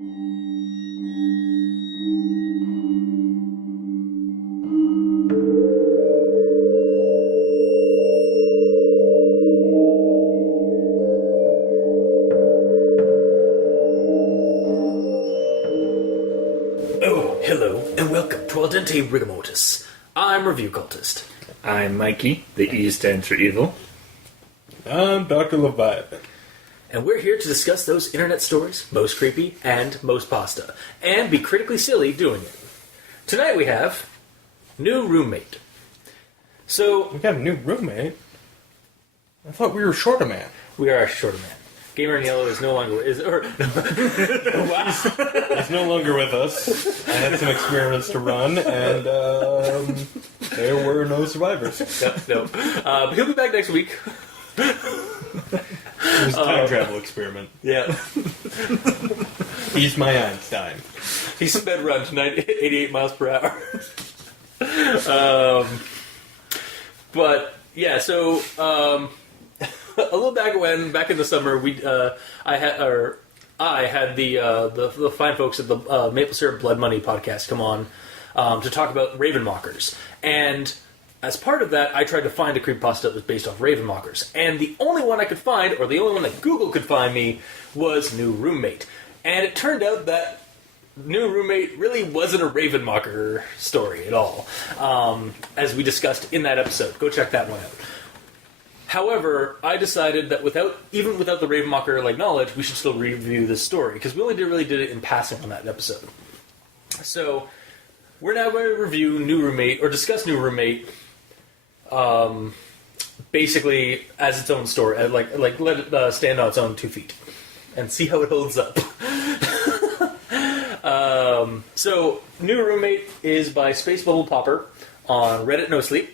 Oh, hello, and welcome to Dente Rigamortis. I'm Review Cultist. I'm Mikey, the E stands for evil. I'm Dr. Leviathan. And we're here to discuss those internet stories, most creepy and most pasta, and be critically silly doing it. Tonight we have New Roommate. So, We got a new roommate? I thought we were short a man. we are a shorter man. Gamer in Yellow is no longer... He's no longer with us. I had some experiments to run, and there were no survivors. No. But he'll be back next week. It was a time travel experiment. Yeah. He's my Einstein. He sped run to 88 miles per hour. But yeah, so a little back in the summer, I had the fine folks at the Maple Syrup Blood Money podcast come on to talk about Ravenmockers, and as part of that, I tried to find a creepypasta that was based off Ravenmockers, and the only one I could find, or the only one that Google could find me, was New Roommate, and it turned out that New Roommate really wasn't a Ravenmocker story at all, as we discussed in that episode. Go check that one out. However, I decided that even without the Ravenmocker knowledge, we should still review this story, because we only really did it in passing on that episode. So, we're now going to review New Roommate, or discuss New Roommate, basically as its own story, let it stand on its own 2 feet, and see how it holds up. So, New Roommate is by spacebubblepopper on Reddit NoSleep.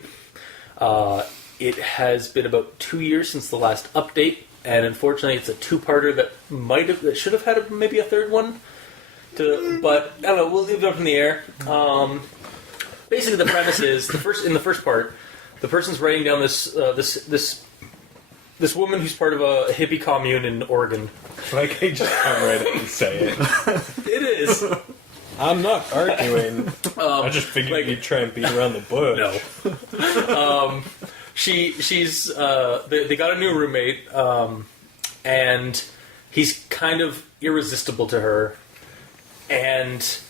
It has been about 2 years since the last update, and unfortunately it's a two-parter that should have had maybe a third one. But I don't know, we'll leave it up in the air. Basically the premise is, in the first part, the person's writing down this woman who's part of a hippie commune in Oregon. Like, I just come right in and say it. It is. I'm not arguing. I just figured you'd try and beat around the bush. No. She's they got a new roommate, and he's kind of irresistible to her, and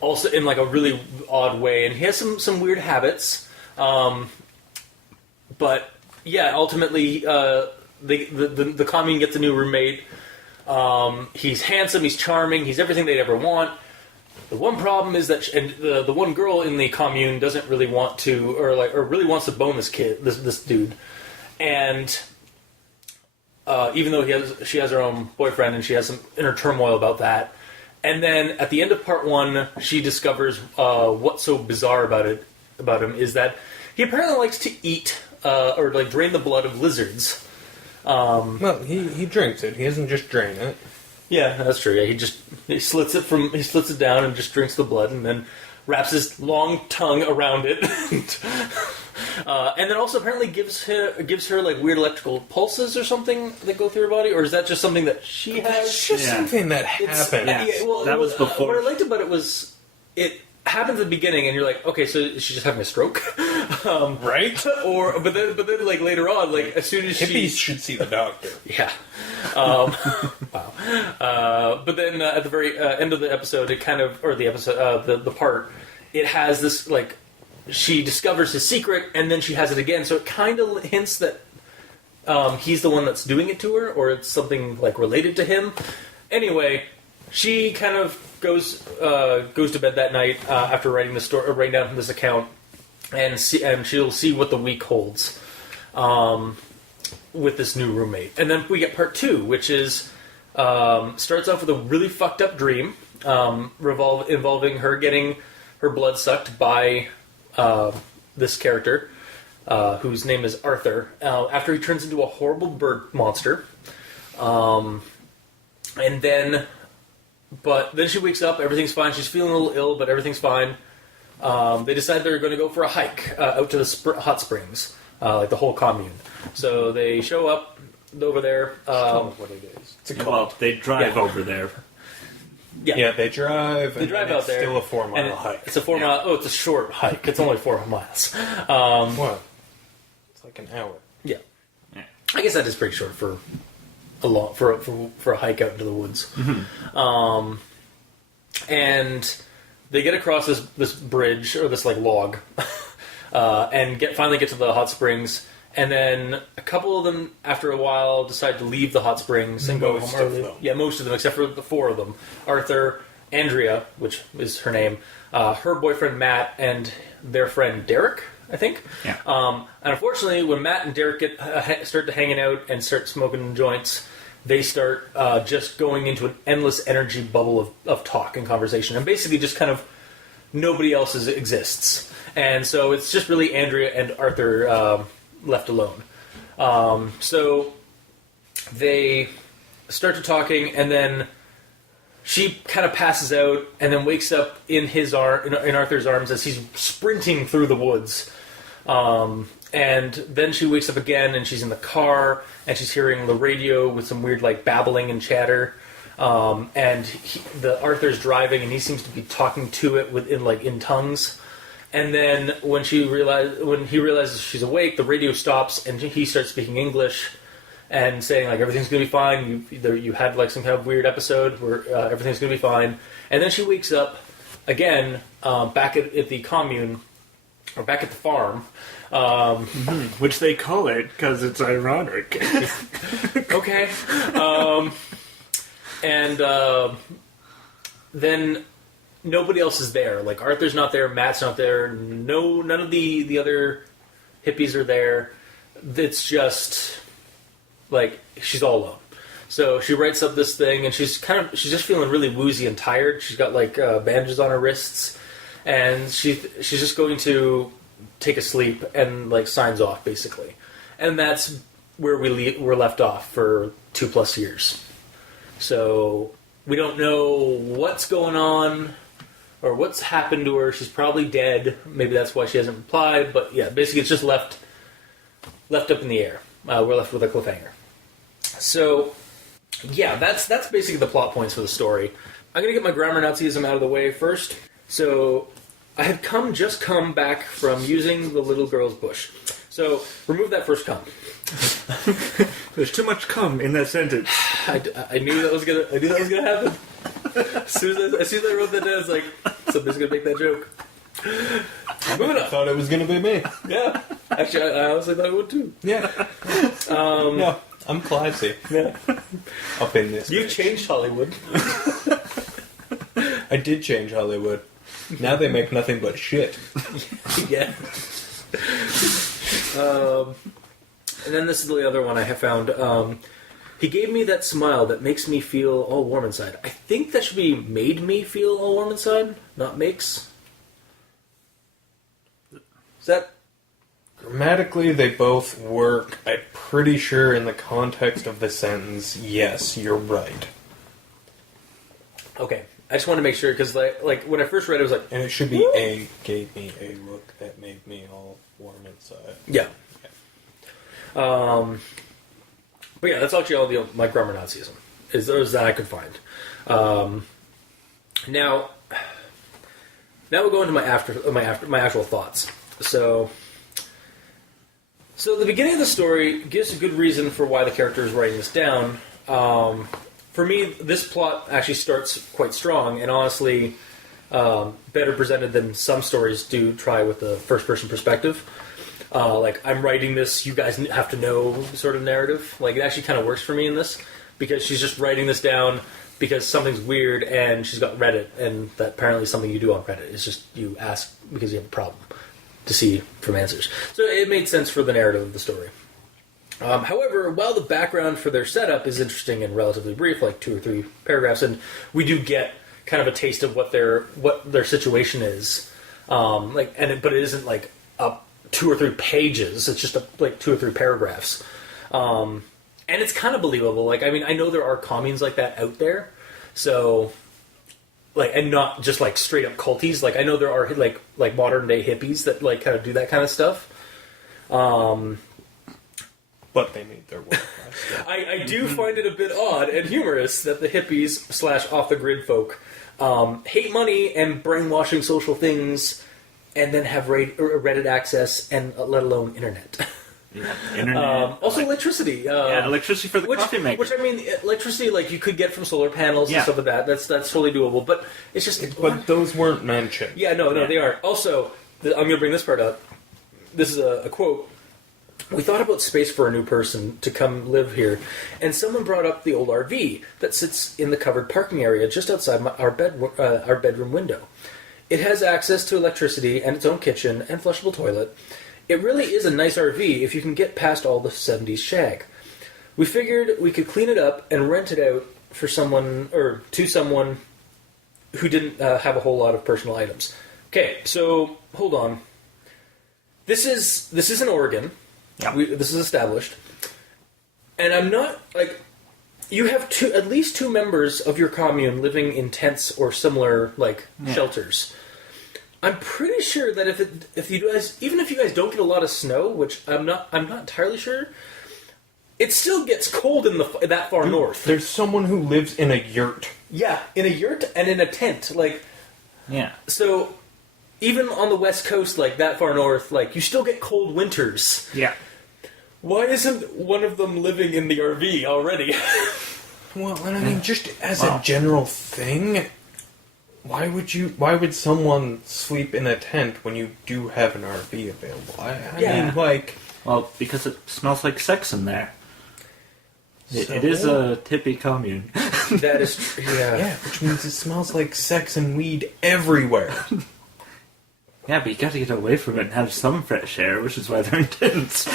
also in a really odd way, and he has some weird habits, but yeah, ultimately the commune gets a new roommate. He's handsome, he's charming, he's everything they'd ever want. The one problem is that the one girl in the commune doesn't really want to, or really wants to bone this dude, and even though she has her own boyfriend, and she has some inner turmoil about that. And then at the end of part 1, she discovers what's so bizarre about him is that he apparently likes to eat or drain the blood of lizards. Well, he drinks it. He doesn't just drain it. Yeah, that's true. Yeah, he slits it down and just drinks the blood, and then wraps his long tongue around it, and then also apparently gives her weird electrical pulses or something that go through her body, or is that just something that she has? It's just something that happened. That was before. What I liked about it was it happened at the beginning, and you're like, okay, so is she just having a stroke, right? But then later on, as soon as hippies should see the doctor. Yeah. Wow. But then at the very end of the episode, the part, it has this, she discovers his secret, and then she has it again, so it kind of hints that he's the one that's doing it to her, or it's something, related to him. Anyway, she kind of goes to bed that night after writing down from this account, and she'll see what the week holds. With this new roommate. And then we get part 2, which is starts off with a really fucked up dream involving her getting her blood sucked by this character whose name is Arthur, after he turns into a horrible bird monster. But then she wakes up, everything's fine, she's feeling a little ill, but everything's fine. They decide they're going to go for a hike out to the hot springs, the whole commune. So they show up over there. What it is. They drive over there. Yeah, they drive. They drive out it's there. Still a 4 mile and hike. It's a 4 mile. Oh, it's a short hike. It's only 4 miles. What? It's like an hour. Yeah. Yeah. I guess that is pretty short for a hike out into the woods. And they get across this bridge or this like log, and finally get to the hot springs. And then a couple of them, after a while, decide to leave the hot springs and go Most home of early. them. Yeah, most of them, except for the 4 of them: Arthur, Andrea, which is her name, her boyfriend Matt, and their friend Derek, I think. Yeah. And unfortunately, when Matt and Derek start to hanging out and start smoking joints, they start just going into an endless energy bubble of talk and conversation, and basically just kind of nobody else exists. And so it's just really Andrea and Arthur left alone. So they start to talking, and then she kind of passes out, and then wakes up in Arthur's arms as he's sprinting through the woods. And then she wakes up again, and she's in the car, and she's hearing the radio with some weird like babbling and chatter. And Arthur's driving, and he seems to be talking to it in tongues. And then when he realizes she's awake, the radio stops, and he starts speaking English and saying like everything's gonna be fine. You had like some kind of weird episode where everything's gonna be fine. And then she wakes up again back at the commune, or back at the farm. Which they call it because it's ironic. Okay. Then nobody else is there. Like Arthur's not there, Matt's not there. None of the other hippies are there. It's just like she's all alone. So she writes up this thing, and she's just feeling really woozy and tired. She's got like bandages on her wrists, and she's just going to take a sleep and like signs off basically. And that's where we're left off for 2+ years. So we don't know what's going on or what's happened to her. She's probably dead. Maybe that's why she hasn't replied. But yeah, basically it's just left up in the air. We're left with a cliffhanger. So yeah, that's basically the plot points for the story. I'm gonna get my grammar Nazism out of the way first. So I had just come back from using the little girl's bush. So remove that first come. There's too much cum in that sentence. I knew that was gonna happen. As soon as I wrote that down, I was like, somebody's gonna make that joke. Moving I on. thought it was going to be me. Yeah. Actually, I honestly thought it would too. Yeah. No, I'm classy. Yeah. Up in this. You bitch. changed Hollywood. I did change Hollywood. Now they make nothing but shit. Yeah. And then this is the other one I have found. He gave me that smile that makes me feel all warm inside. I think that should be made me feel all warm inside, not makes. Is that... Grammatically, they both work. I'm pretty sure in the context of the sentence, yes, you're right. Okay. I just want to make sure, because like when I first read it, I was like... And it should be a gave me a look that made me all warm inside. Yeah. But yeah, that's actually all my grammar Nazism is those that I could find. Now we'll go into my actual thoughts. So the beginning of the story gives a good reason for why the character is writing this down. For me, this plot actually starts quite strong, and honestly, better presented than some stories do try with the first-person perspective. Like, I'm writing this, you guys have to know sort of narrative. Like, it actually kind of works for me in this, because she's just writing this down because something's weird, and she's got Reddit, and that apparently is something you do on Reddit. It's just you ask because you have a problem to see from answers. So it made sense for the narrative of the story. However, while the background for their setup is interesting and relatively brief, like 2 or 3 paragraphs, and we do get kind of a taste of what their situation is, but it isn't like up 2 or 3 pages. It's just like 2 or 3 paragraphs, and it's kind of believable. Like, I mean, I know there are communes like that out there, so like, and not just like straight up culties. Like, I know there are like modern day hippies that like kind of do that kind of stuff. but they made their work. I do find it a bit odd and humorous that the hippies / off the grid folk hate money and brainwashing social things, and then have Reddit access and let alone internet. Yeah, internet. Also, electricity. Electricity for the coffee maker. Which, I mean, electricity like you could get from solar panels and stuff like that. That's totally doable. But it's just. But those weren't mentioned. Yeah, no, they aren't. Also, I'm going to bring this part up. This is a quote. We thought about space for a new person to come live here, and someone brought up the old RV that sits in the covered parking area just outside our bedroom window. It has access to electricity and its own kitchen and flushable toilet. It really is a nice RV if you can get past all the 70s shag. We figured we could clean it up and rent it out for someone, or to someone who didn't have a whole lot of personal items. Okay, so hold on. This is in Oregon. Yeah. This is established. And I'm not, like, you have at least two members of your commune living in tents or similar, like, shelters. I'm pretty sure that if you guys, even if you guys don't get a lot of snow, which I'm not entirely sure, it still gets cold in that far north. There's someone who lives in a yurt. Yeah, in a yurt and in a tent, like. Yeah. So, even on the west coast, like that far north, like you still get cold winters. Yeah. Why isn't one of them living in the RV already? Well, and I mean, just as a general thing. Why would someone sleep in a tent when you do have an RV available? I mean, like... Well, because it smells like sex in there. It is a tippy commune. That is true, yeah. Yeah, which means it smells like sex and weed everywhere. Yeah, but you gotta get away from it and have some fresh air, which is why they're in tents.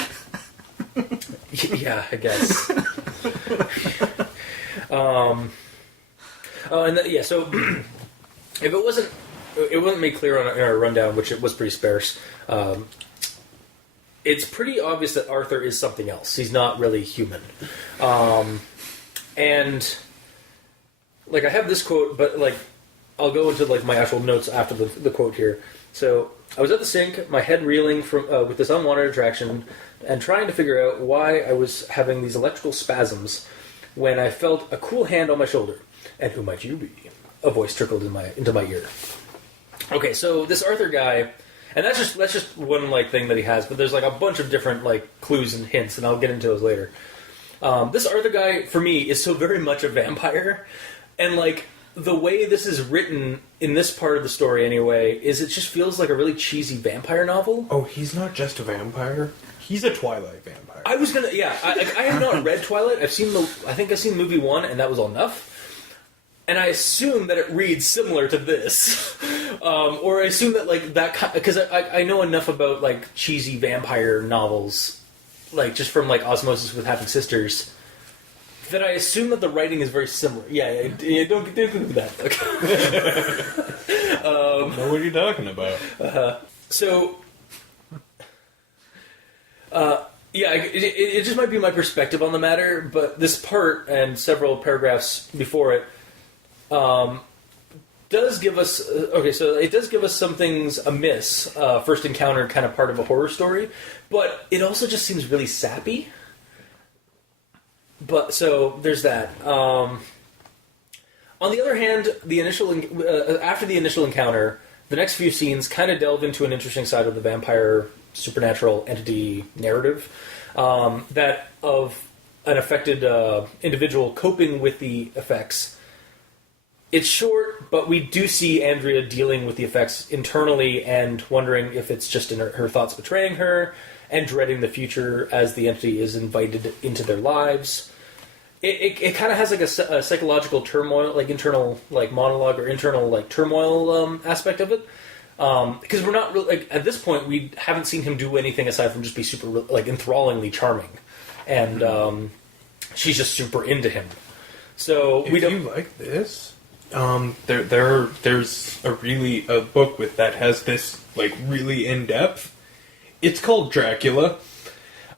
Yeah, I guess. So... If it wasn't made clear in our rundown, which it was pretty sparse, it's pretty obvious that Arthur is something else. He's not really human. And, like, I have this quote, but, like, I'll go into, like, my actual notes after the quote here. So, I was at the sink, my head reeling from with this unwanted attraction, and trying to figure out why I was having these electrical spasms when I felt a cool hand on my shoulder. And who might you be? A voice trickled into my ear. Okay, so this Arthur guy, and that's just one like thing that he has, but there's like a bunch of different like clues and hints, and I'll get into those later. This Arthur guy, for me, is so very much a vampire, and like the way this is written in this part of the story, anyway, is it just feels like a really cheesy vampire novel. Oh, he's not just a vampire; he's a Twilight vampire. I have not read Twilight. I think I've seen movie 1, and that was all enough. And I assume that it reads similar to this, or I assume that like that because I know enough about like cheesy vampire novels, like just from like osmosis with having sisters, that I assume that the writing is very similar. Yeah, don't do that. Okay. Know what you're talking about. It just might be my perspective on the matter, but this part and several paragraphs before it. Does give us it does give us some things amiss. First encounter, kind of part of a horror story, but it also just seems really sappy. But so there's that. On the other hand, after the initial encounter, the next few scenes kind of delve into an interesting side of the vampire supernatural entity narrative that of an affected individual coping with the effects. It's short, but we do see Andrea dealing with the effects internally and wondering if it's just in her thoughts betraying her and dreading the future as the entity is invited into their lives. It kind of has like a psychological turmoil, like internal like monologue or internal like turmoil aspect of it. Because we're not really, like, at this point we haven't seen him do anything aside from just be super like enthrallingly charming, and she's just super into him. So if you like this. There's a book that has this like really in depth. It's called Dracula.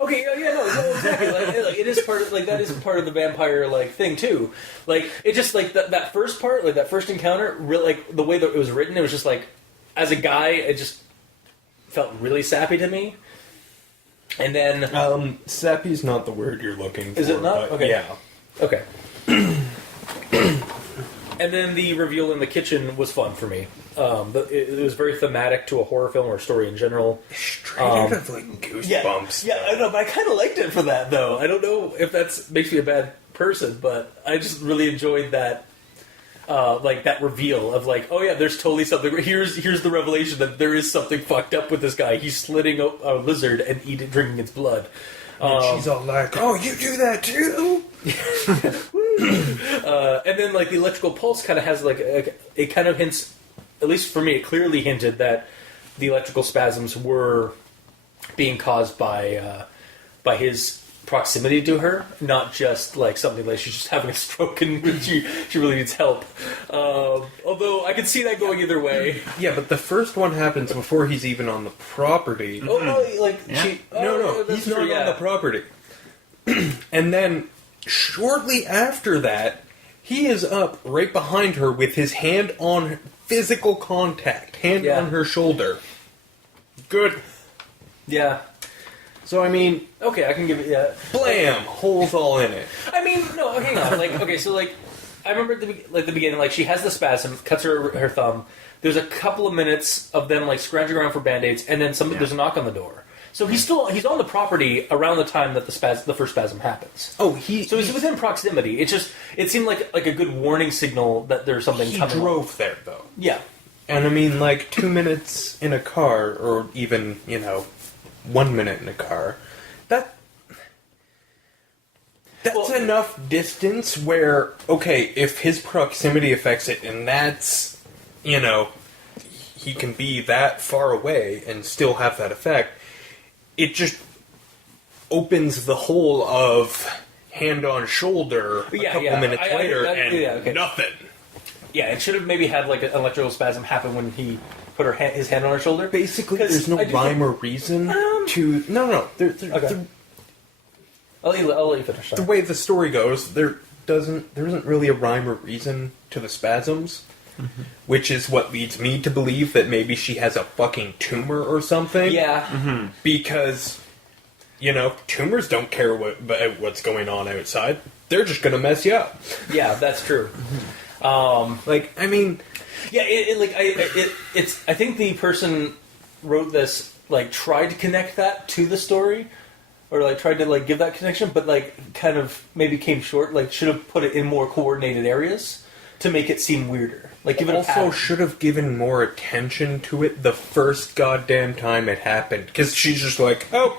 Okay, no, exactly. Like, it is part of that is part of the vampire like thing too. Like it just like that first part, like that first encounter, really like the way that it was written, it was just like as a guy, it just felt really sappy to me. And then sappy's not the word you're looking for. Is it not? But Okay. Yeah. okay. And then the reveal in the kitchen was fun for me. It was very thematic to a horror film or a story in general. Straight out of like Goosebumps. Yeah, I know, but I kind of liked it for that though. I don't know if that makes me a bad person, but I just really enjoyed that. Like that reveal of like, oh yeah, there's totally something. Here's the revelation that there is something fucked up with this guy. He's slitting a lizard and drinking its blood. And she's all like, "Oh, you do that too?" And then like the electrical pulse kind of has like it kind of hints, at least for me, it clearly hinted that the electrical spasms were being caused by his proximity to her, not just like something like she's just having a stroke and she really needs help. Although I could see that going either way. Yeah, but the first one happens before he's even on the property. Oh no, like she. No, he's not on the property. And then shortly after that, he is up right behind her with his hand on physical contact, hand on her shoulder. Good. Yeah. So I mean, okay, I can give it. Blam, holes all in it. I mean, no, hang on. Like, okay, so like, I remember at the beginning, like she has the spasm, cuts her thumb. There's a couple of minutes of them like scrounging around for band-aids, and then there's a knock on the door. So he's on the property around the time that the first spasm happens. Oh, so he's within proximity. It seemed like a good warning signal that there's something coming. He drove there though. Yeah, and I mean, like 2 minutes in a car, or even 1 minute in a car. That's enough distance where, okay, if his proximity affects it, and that's, he can be that far away and still have that effect, it just opens the hole of hand on shoulder a couple minutes later and nothing. Yeah, it should have maybe had like an electrical spasm happen when he put his hand on her shoulder. Basically, there's no rhyme or reason to... No. Okay. I'll let you finish. Sorry. The way the story goes, there isn't really a rhyme or reason to the spasms, which is what leads me to believe that maybe she has a fucking tumor or something. Yeah. Because, tumors don't care what's going on outside. They're just going to mess you up. Yeah, that's true. I mean... Yeah, I think the person wrote this, like, tried to connect that to the story, or, like, tried to, like, give that connection, but, like, kind of maybe came short, like, should have put it in more coordinated areas to make it seem weirder. Like, give it also should have given more attention to it the first goddamn time it happened, because she's just like, oh,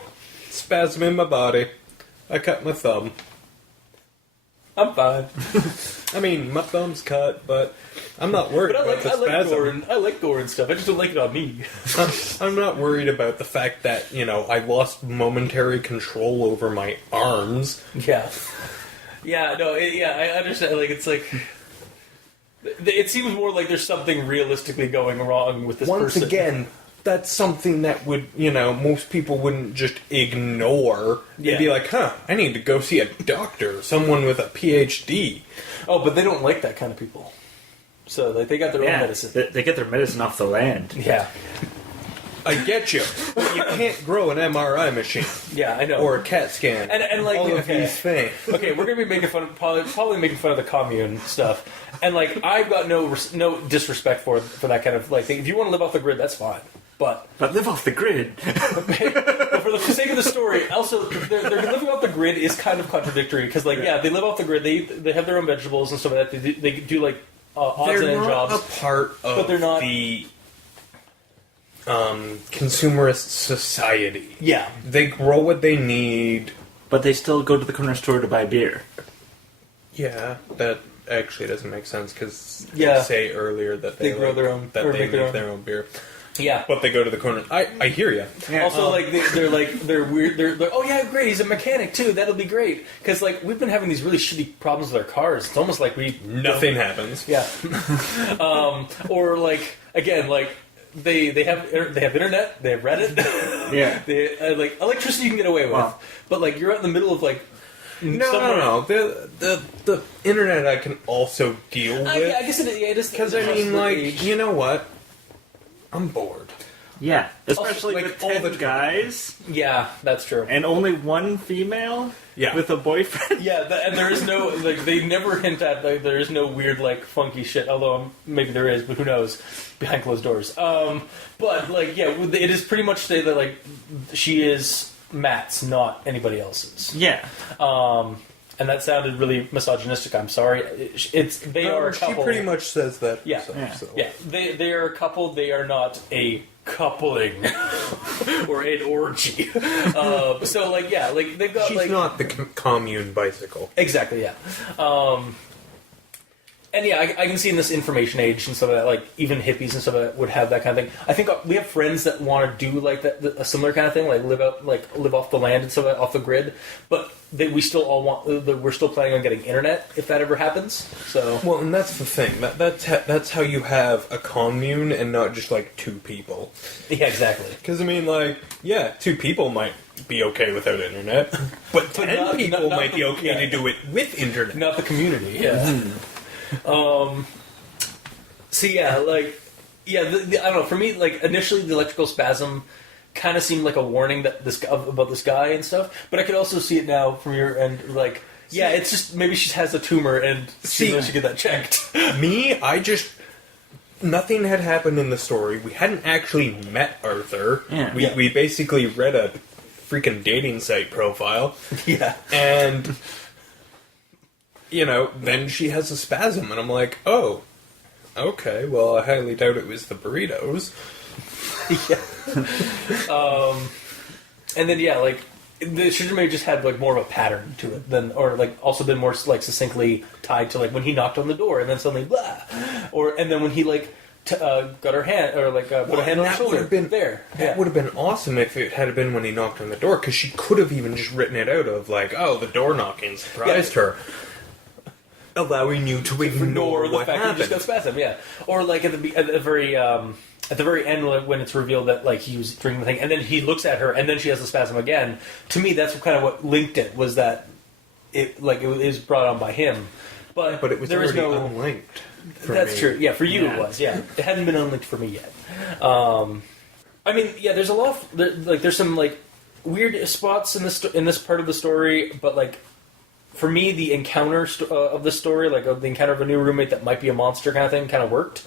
spasm in my body. I cut my thumb. I'm fine. I mean, my thumb's cut, but I'm not worried about the spasm. I like gore and stuff. I just don't like it on me. I'm not worried about the fact that, I lost momentary control over my arms. Yeah. Yeah, no, I understand. Like, it's like... It seems more like there's something realistically going wrong with this person. Once again, that's something that would, most people wouldn't just ignore. They'd be like, I need to go see a doctor, someone with a PhD. Oh, but they don't like that kind of people. So, like, they got their own medicine. They get their medicine off the land. Yeah. I get you. But you can't grow an MRI machine. Yeah, I know. Or a CAT scan. And like, all of these things. Okay, we're going to be making fun, probably making fun of the commune stuff. And, like, I've got no disrespect for that kind of, like, thing. If you want to live off the grid, that's fine. But live off the grid. But for the sake of the story, also, they're living off the grid is kind of contradictory. Because, like, they live off the grid. They have their own vegetables and stuff like that. They do like, odds and end jobs. They're not a part of but they're not the... consumerist society. Yeah. They grow what they need. But they still go to the corner store to buy beer. Yeah, that actually doesn't make sense because Yeah. say earlier that they grow their own, that or they make their make own. their own beer. Yeah. But they go to the corner. I hear you. Yeah. Also, like they're weird. They're oh yeah, great. He's a mechanic too. That'll be great. Because like we've been having these really shitty problems with our cars. It's almost like Nothing happens. Yeah. Or like again, like they have internet. They have Reddit. Yeah. They like electricity you can get away with. Wow. But like you're out in the middle of like No. The internet I can also deal with. I guess it is Because I mean, like, you know what? I'm bored. Yeah, especially like, with all 10 the time. guys Yeah, that's true. and only one female Yeah. with a boyfriend. Yeah, and there is no, like, they never hint at, like, there is no weird, like, funky shit, although maybe there is, but who knows, behind closed doors. But, like, yeah, it is pretty much say that, like, she is Matt's, not anybody else's. Yeah. And that sounded really misogynistic, I'm sorry. They are a couple. She pretty much says that. Yeah. herself, Yeah. so. Yeah, they are a couple, they are not a coupling or an orgy. So, like, yeah, like, they've got, She's like... not the commune bicycle. Exactly, yeah. And yeah, I can see in this information age and stuff like that, like, even hippies and stuff like that would have that kind of thing. I think we have friends that want to do, like, a similar kind of thing, like, live off the land and stuff like that, off the grid, but we still all we're still planning on getting internet, if that ever happens, so... Well, and that's the thing. That's how you have a commune and not just, like, 2 people. Yeah, exactly. Because, I mean, like, yeah, 2 people might be okay without internet, but 10 not- people not might be the- okay yeah. to do it with internet. Not the community, yeah. So yeah, like, yeah, I don't know. For me, like, initially the electrical spasm kind of seemed like a warning that about this guy and stuff. But I could also see it now from your end, like, yeah, it's just maybe she has a tumor and she knows she get that checked. Me, nothing had happened in the story. We hadn't actually met Arthur. Yeah. We basically read a freaking dating site profile. Yeah, And, you know, then she has a spasm, and I'm like, oh, okay, well, I highly doubt it was the burritos. and then yeah, like, the should have maybe just had, like, more of a pattern to it than, or, like, also been more, like, succinctly tied to, like, when he knocked on the door and then suddenly blah, and then when he, like, got her hand, or, like, put a hand on her shoulder. Would have been there. That would have been awesome if it had been when he knocked on the door, because she could have even just written it out of, like, oh, the door knocking surprised her, allowing you to ignore the what fact that he just got happened. spasm, yeah. Or, like, at the very end, like, when it's revealed that, like, he was drinking the thing, and then he looks at her, and then she has the spasm again. To me, that's kind of what linked it, was that it was brought on by him. But But it was there is already no. unlinked. for That's me. true. Yeah, for you Yeah. it was. Yeah, it hadn't been unlinked for me yet. I mean, yeah, there's a lot. There's some, like, weird spots in this part of the story, but, like, for me, the encounter of the story, like, of the encounter of a new roommate that might be a monster kind of thing, kind of worked.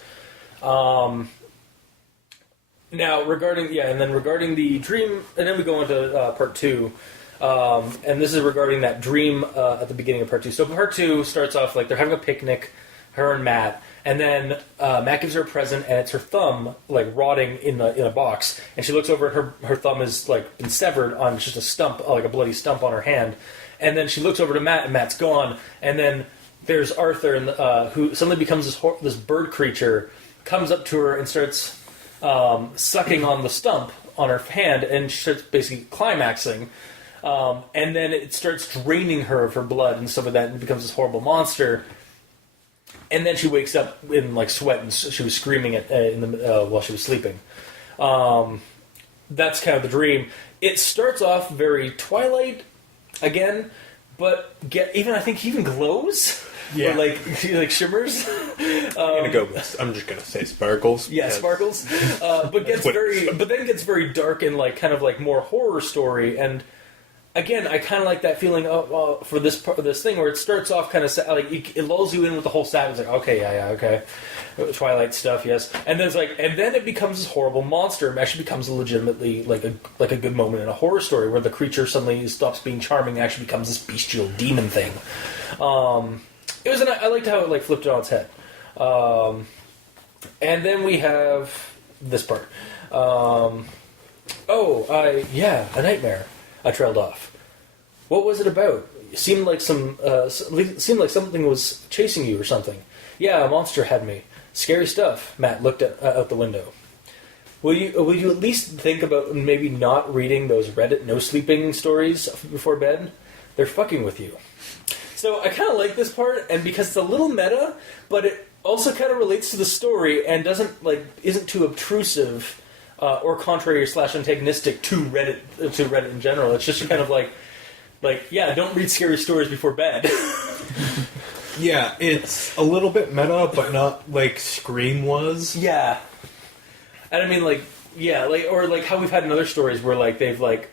Now, regarding the dream, and then we go into part 2, and this is regarding that dream at the beginning of part 2. So part 2 starts off, like, they're having a picnic, her and Matt, and then Matt gives her a present, and it's her thumb, like, rotting in a box, and she looks over, and her thumb is, like, been severed on just a stump, like a bloody stump on her hand, and then she looks over to Matt, and Matt's gone, and then there's Arthur, and who suddenly becomes this bird creature, comes up to her and starts sucking on the stump on her hand, and she starts basically climaxing, and then it starts draining her of her blood and stuff like that, and becomes this horrible monster. And then she wakes up in, like, sweat, and she was screaming while she was sleeping. That's kind of the dream. It starts off very Twilight again, but I think he even glows. Yeah. Or, like, he, like, shimmers. I'm just gonna say sparkles. Yeah, because- sparkles. But then gets very dark and, like, kind of like more horror story. And again, I kind of like that feeling for this thing where it starts off kind of like it lulls you in with the whole sadness. Like, okay, yeah, okay, Twilight stuff, yes. And then then it becomes this horrible monster. It actually becomes legitimately like a good moment in a horror story where the creature suddenly stops being charming and actually becomes this bestial demon thing. I liked how it, like, flipped it on its head. And then we have this part. A nightmare. I trailed off. What was it about? It seemed like something was chasing you or something. Yeah, a monster had me. Scary stuff. Matt looked out the window. Will you at least think about maybe not reading those Reddit no-sleeping stories before bed? They're fucking with you. So I kind of like this part, and because it's a little meta, but it also kind of relates to the story and isn't too obtrusive or contrary / antagonistic to Reddit in general. It's just kind of like don't read scary stories before bed. Yeah, it's a little bit meta, but not like Scream was. Yeah, and I mean, like, Yeah, like, or like how we've had in other stories where like they've like,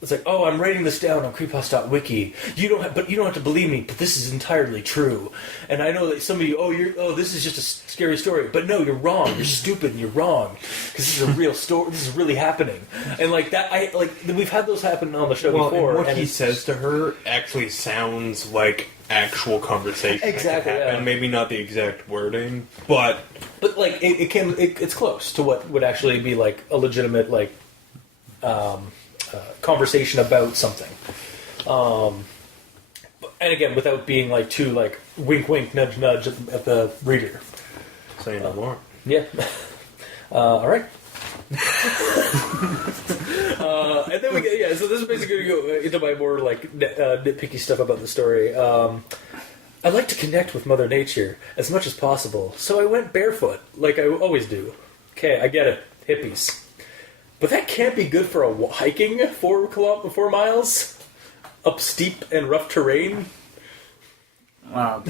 it's like, oh, I'm writing this down on creephouse.wiki. But you don't have to believe me. But this is entirely true. And I know that some of you, this is just a scary story. But no, you're wrong. You're stupid. And you're wrong because this is a real story. This is really happening. And like that, we've had those happen on the show before. And what he says to her actually sounds like actual conversation. Exactly. That could happen. Yeah. Maybe not the exact wording, but like it's close to what would actually be like a legitimate like. Conversation about something, and again, without being like too like wink, wink, nudge, nudge at the reader. say no more. Yeah. All right. And then we get So this is basically going to go into my more like nitpicky stuff about the story. I like to connect with Mother Nature as much as possible, so I went barefoot, like I always do. Okay, I get it, hippies. But that can't be good for hiking 4 miles up steep and rough terrain. Well,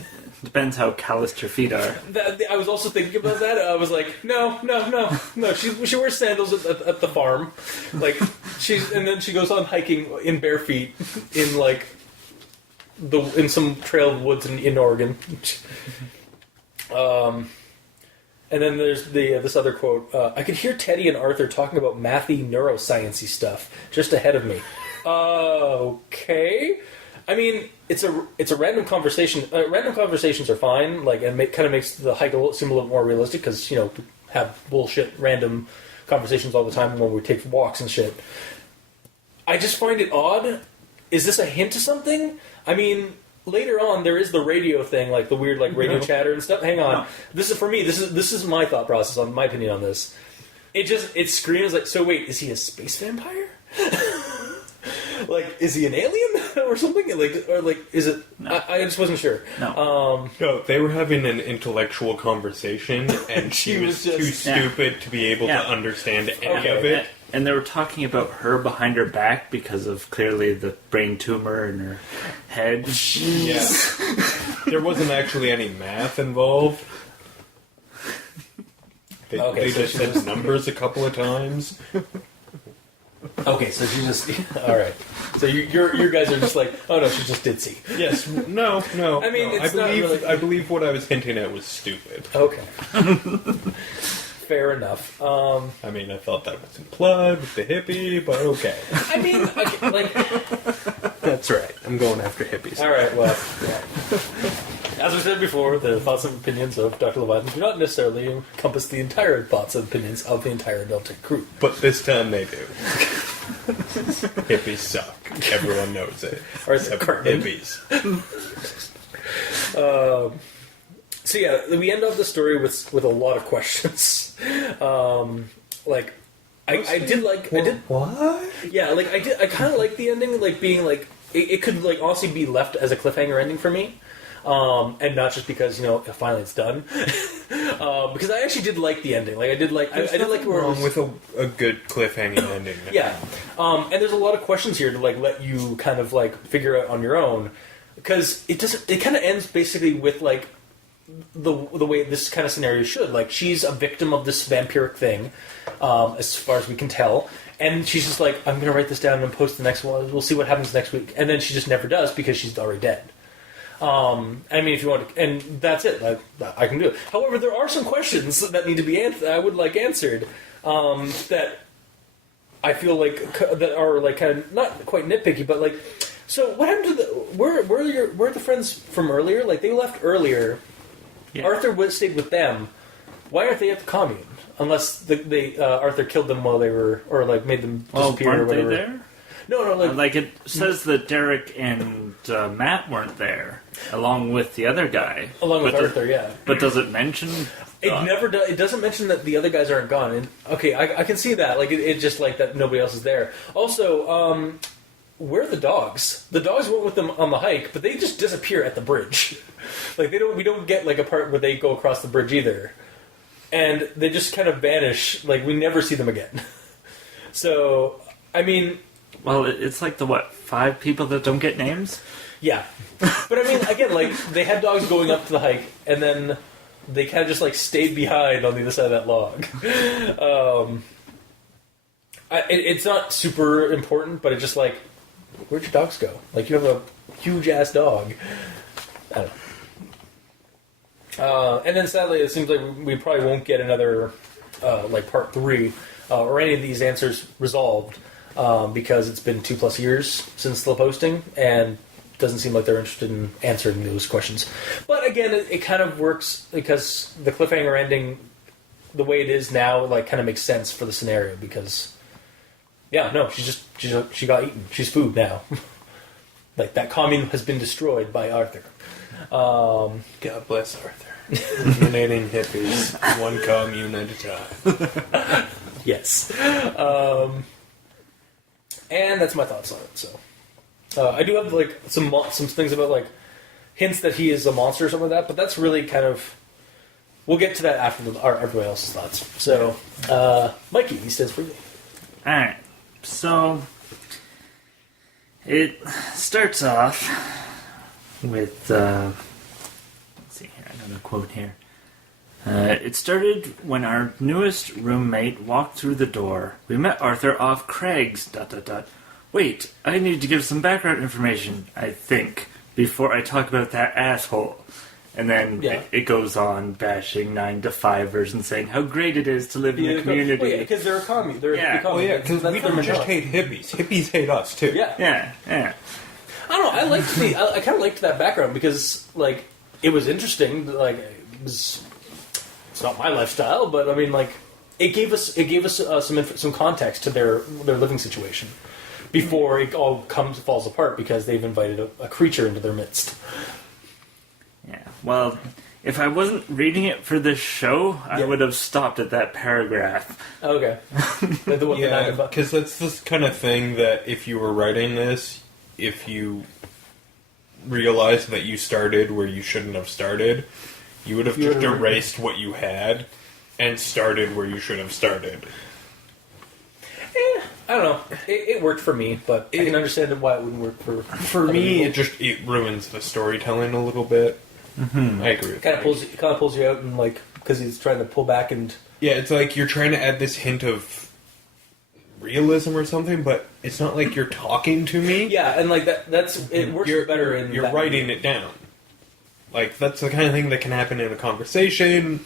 depends how calloused your feet are. I was also thinking about that. I was like, no. She wears sandals at the farm, like and then she goes on hiking in bare feet in like in some trail woods in Oregon. And then there's this other quote. I could hear Teddy and Arthur talking about mathy neuroscience-y stuff just ahead of me. Okay. I mean, it's a random conversation. Random conversations are fine, like, and kind of makes the hike seem a little more realistic because we have bullshit random conversations all the time when we take walks and shit. I just find it odd. Is this a hint to something? I mean, later on, there is the radio thing, like the weird, like radio chatter and stuff. Hang on, no. This is for me. This is my thought process on my opinion on this. It screams like, so wait, is he a space vampire? Like, is he an alien or something? Like, is it? No. I just wasn't sure. No. No, they were having an intellectual conversation, and she was too stupid to be able to understand any of it. And they were talking about her behind her back because of clearly the brain tumor in her head. Yeah. There wasn't actually any math involved. They just said numbers a couple of times. Okay, so she just... All right. So your guys are just like, oh no, she's just ditzy. Yes. No. I mean, it's not really... I believe what I was hinting at was stupid. Okay. Fair enough. I mean, I thought that was implied with the hippie, but okay. I mean, okay, like... That's right. I'm going after hippies. All right, well, yeah. As we said before, the thoughts and opinions of Dr. Leviathan do not necessarily encompass the entire thoughts and opinions of the entire Dente crew. But this time they do. Hippies suck. Everyone knows it. Or except hippies. So yeah, we end up the story with a lot of questions. Like, I did. What? Yeah, like I kind of like the ending, like being like it could like honestly be left as a cliffhanger ending for me, and not just because finally it's done. Because I actually did like the ending. Like I did like where wrong with a good cliffhanging ending. Yeah, and there's a lot of questions here to like let you kind of like figure out on your own, because it doesn't. It kind of ends basically with like. The way this kind of scenario should. Like, she's a victim of this vampiric thing, as far as we can tell, and she's just like, I'm going to write this down and post the next one. We'll see what happens next week. And then she just never does because she's already dead. I mean, if you want to... And that's it. I can do it. However, there are some questions that need to be I would like answered, that I feel like... that are, like, kind of... Not quite nitpicky, but, like... So, what happened to the... Where are the friends from earlier? Like, they left earlier... Yeah. Arthur stayed with them. Why aren't they at the commune? Unless Arthur killed them while they were, or like made them disappear or whatever. Weren't they there? No, like it says that Derek and Matt weren't there, along with the other guy. Along with Arthur, yeah. But does it mention? It never does. It doesn't mention that the other guys aren't gone. And okay, I can see that. Like it's just like that nobody else is there. Also, where are the dogs? The dogs went with them on the hike, but they just disappear at the bridge. Like we don't get like a part where they go across the bridge either, and they just kind of vanish. Like we never see them again. So I mean, well, it's like the 5 people that don't get names. Yeah, but I mean, again, like they had dogs going up to the hike, and then they kind of just like stayed behind on the other side of that log. It's not super important, but it's just like, where'd your dogs go? Like, you have a huge-ass dog. I don't know. And then, sadly, it seems like we probably won't get another, like, part 3, or any of these answers resolved, because it's been 2+ years since the posting, and it doesn't seem like they're interested in answering those questions. But, again, it kind of works, because the cliffhanger ending, the way it is now, like, kind of makes sense for the scenario, because... Yeah, no, she got eaten. She's food now. Like, that commune has been destroyed by Arthur. God bless Arthur. Eliminating hippies, one commune at a time. Yes. And that's my thoughts on it, so. I do have, like, some things about, like, hints that he is a monster or something like that, but that's really kind of... We'll get to that after everybody else's thoughts. So, Mikey, he says for you. Alright. So, it starts off with, let's see here, I got a quote here. It started when our newest roommate walked through the door. We met Arthur off Craig's, ... Wait, I need to give some background information, I think, before I talk about that asshole. And then it goes on bashing 9-to-5ers and saying how great it is to live in the community. Well, because they're a commune. Because we don't just hate hippies. Hippies hate us, too. Yeah. I don't know, I kind of liked that background because, like, it was interesting. Like, it's not my lifestyle, but, I mean, like, it gave us some context to their living situation before it all falls apart because they've invited a creature into their midst. Yeah, well, if I wasn't reading it for this show, I would have stopped at that paragraph. Okay. Yeah, because that's this kind of thing that if you were writing this, if you realized that you started where you shouldn't have started, you would have just erased what you had and started where you should have started. I don't know. It worked for me, but I can understand why it wouldn't work for me. It ruins the storytelling a little bit. Mm-hmm. I agree with that. It kind of pulls you out and, like, because he's trying to pull back and... Yeah, it's like you're trying to add this hint of realism or something, but it's not like you're talking to me. Yeah, and, like, it works better in... You're writing it down. Like, that's the kind of thing that can happen in a conversation,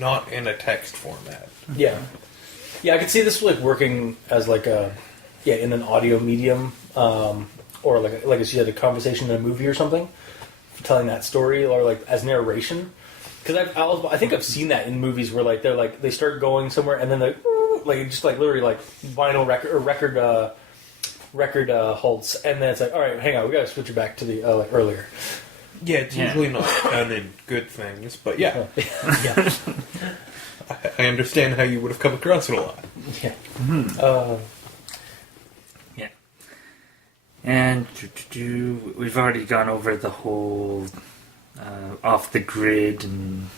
not in a text format. Yeah. Yeah, I could see this, like, working as, like, in an audio medium, or, like as you had a conversation in a movie or something. Telling that story, or like as narration, because I think I've seen that in movies where like they start going somewhere and then like just like literally like vinyl record halts and then it's like, all right, hang on, we gotta switch it back to the like earlier. Yeah, it's usually not done in good things, but yeah. I understand how you would have come across it a lot. Yeah. Mm-hmm. And we've already gone over the whole off the grid and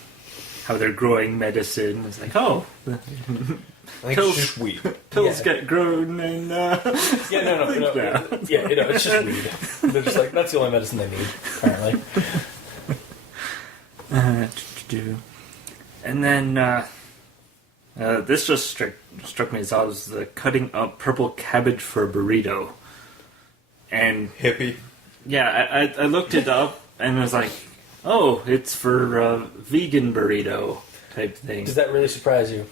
how they're growing medicine. It's like, oh, it's just weed. Pills get grown and no, it's just weed. They're just like, that's the only medicine they need, apparently. And then this just struck me as I was cutting up purple cabbage for a burrito. And hippie. Yeah, I looked it up and was like, oh, it's for a vegan burrito type thing. Does that really surprise you?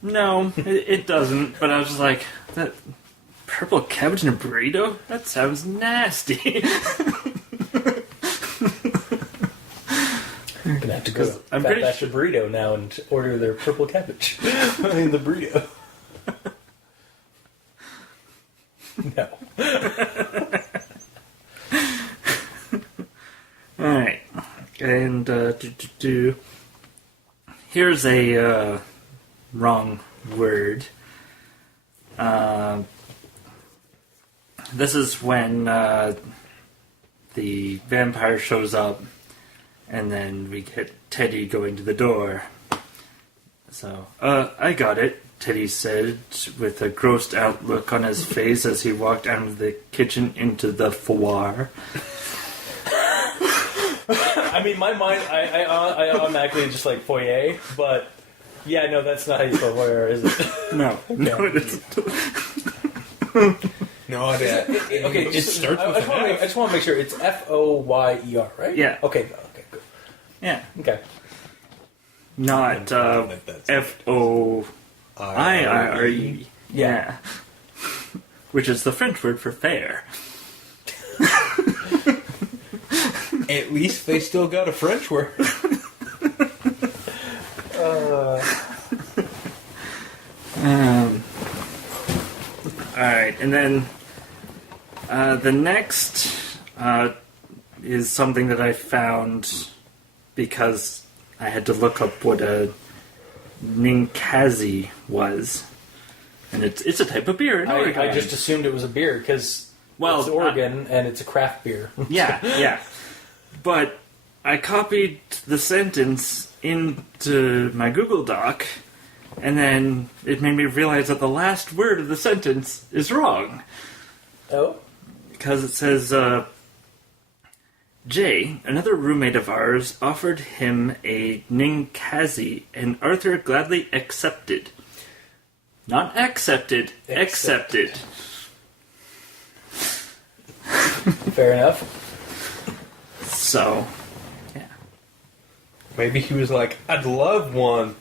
No, it doesn't. But I was just like, that purple cabbage in a burrito? That sounds nasty. I'm gonna have to go to Fat Bastard Burrito now and order their purple cabbage in the burrito. No. Alright. And, here's a, wrong word. This is when, the vampire shows up, and then we get Teddy going to the door. So, I got it. Teddy said, with a grossed out look on his face as he walked out of the kitchen into the foyer. I mean, my mind, I automatically just like foyer, but Yeah, no, that's not how you spell warrior, is it? No, no, it isn't. No idea. Okay, It starts with an I F. just want to make sure it's Foyer, right? Yeah. Okay, good. Yeah, Okay. not Foire. Yeah, which is the French word for fair. At least they still got a French word. Alright, and then the next is something that I found because I had to look up what a Ninkasi was. And it's a type of beer in Oregon. I just assumed it was a beer because it's Oregon and it's a craft beer. Yeah. But I copied the sentence into my Google Doc, and then it made me realize that the last word of the sentence is wrong. Oh? Because it says, Jay, another roommate of ours, offered him a Ninkasi, and Arthur gladly accepted. Not accepted, accepted. Fair enough. So, yeah. Maybe he was like, I'd love one,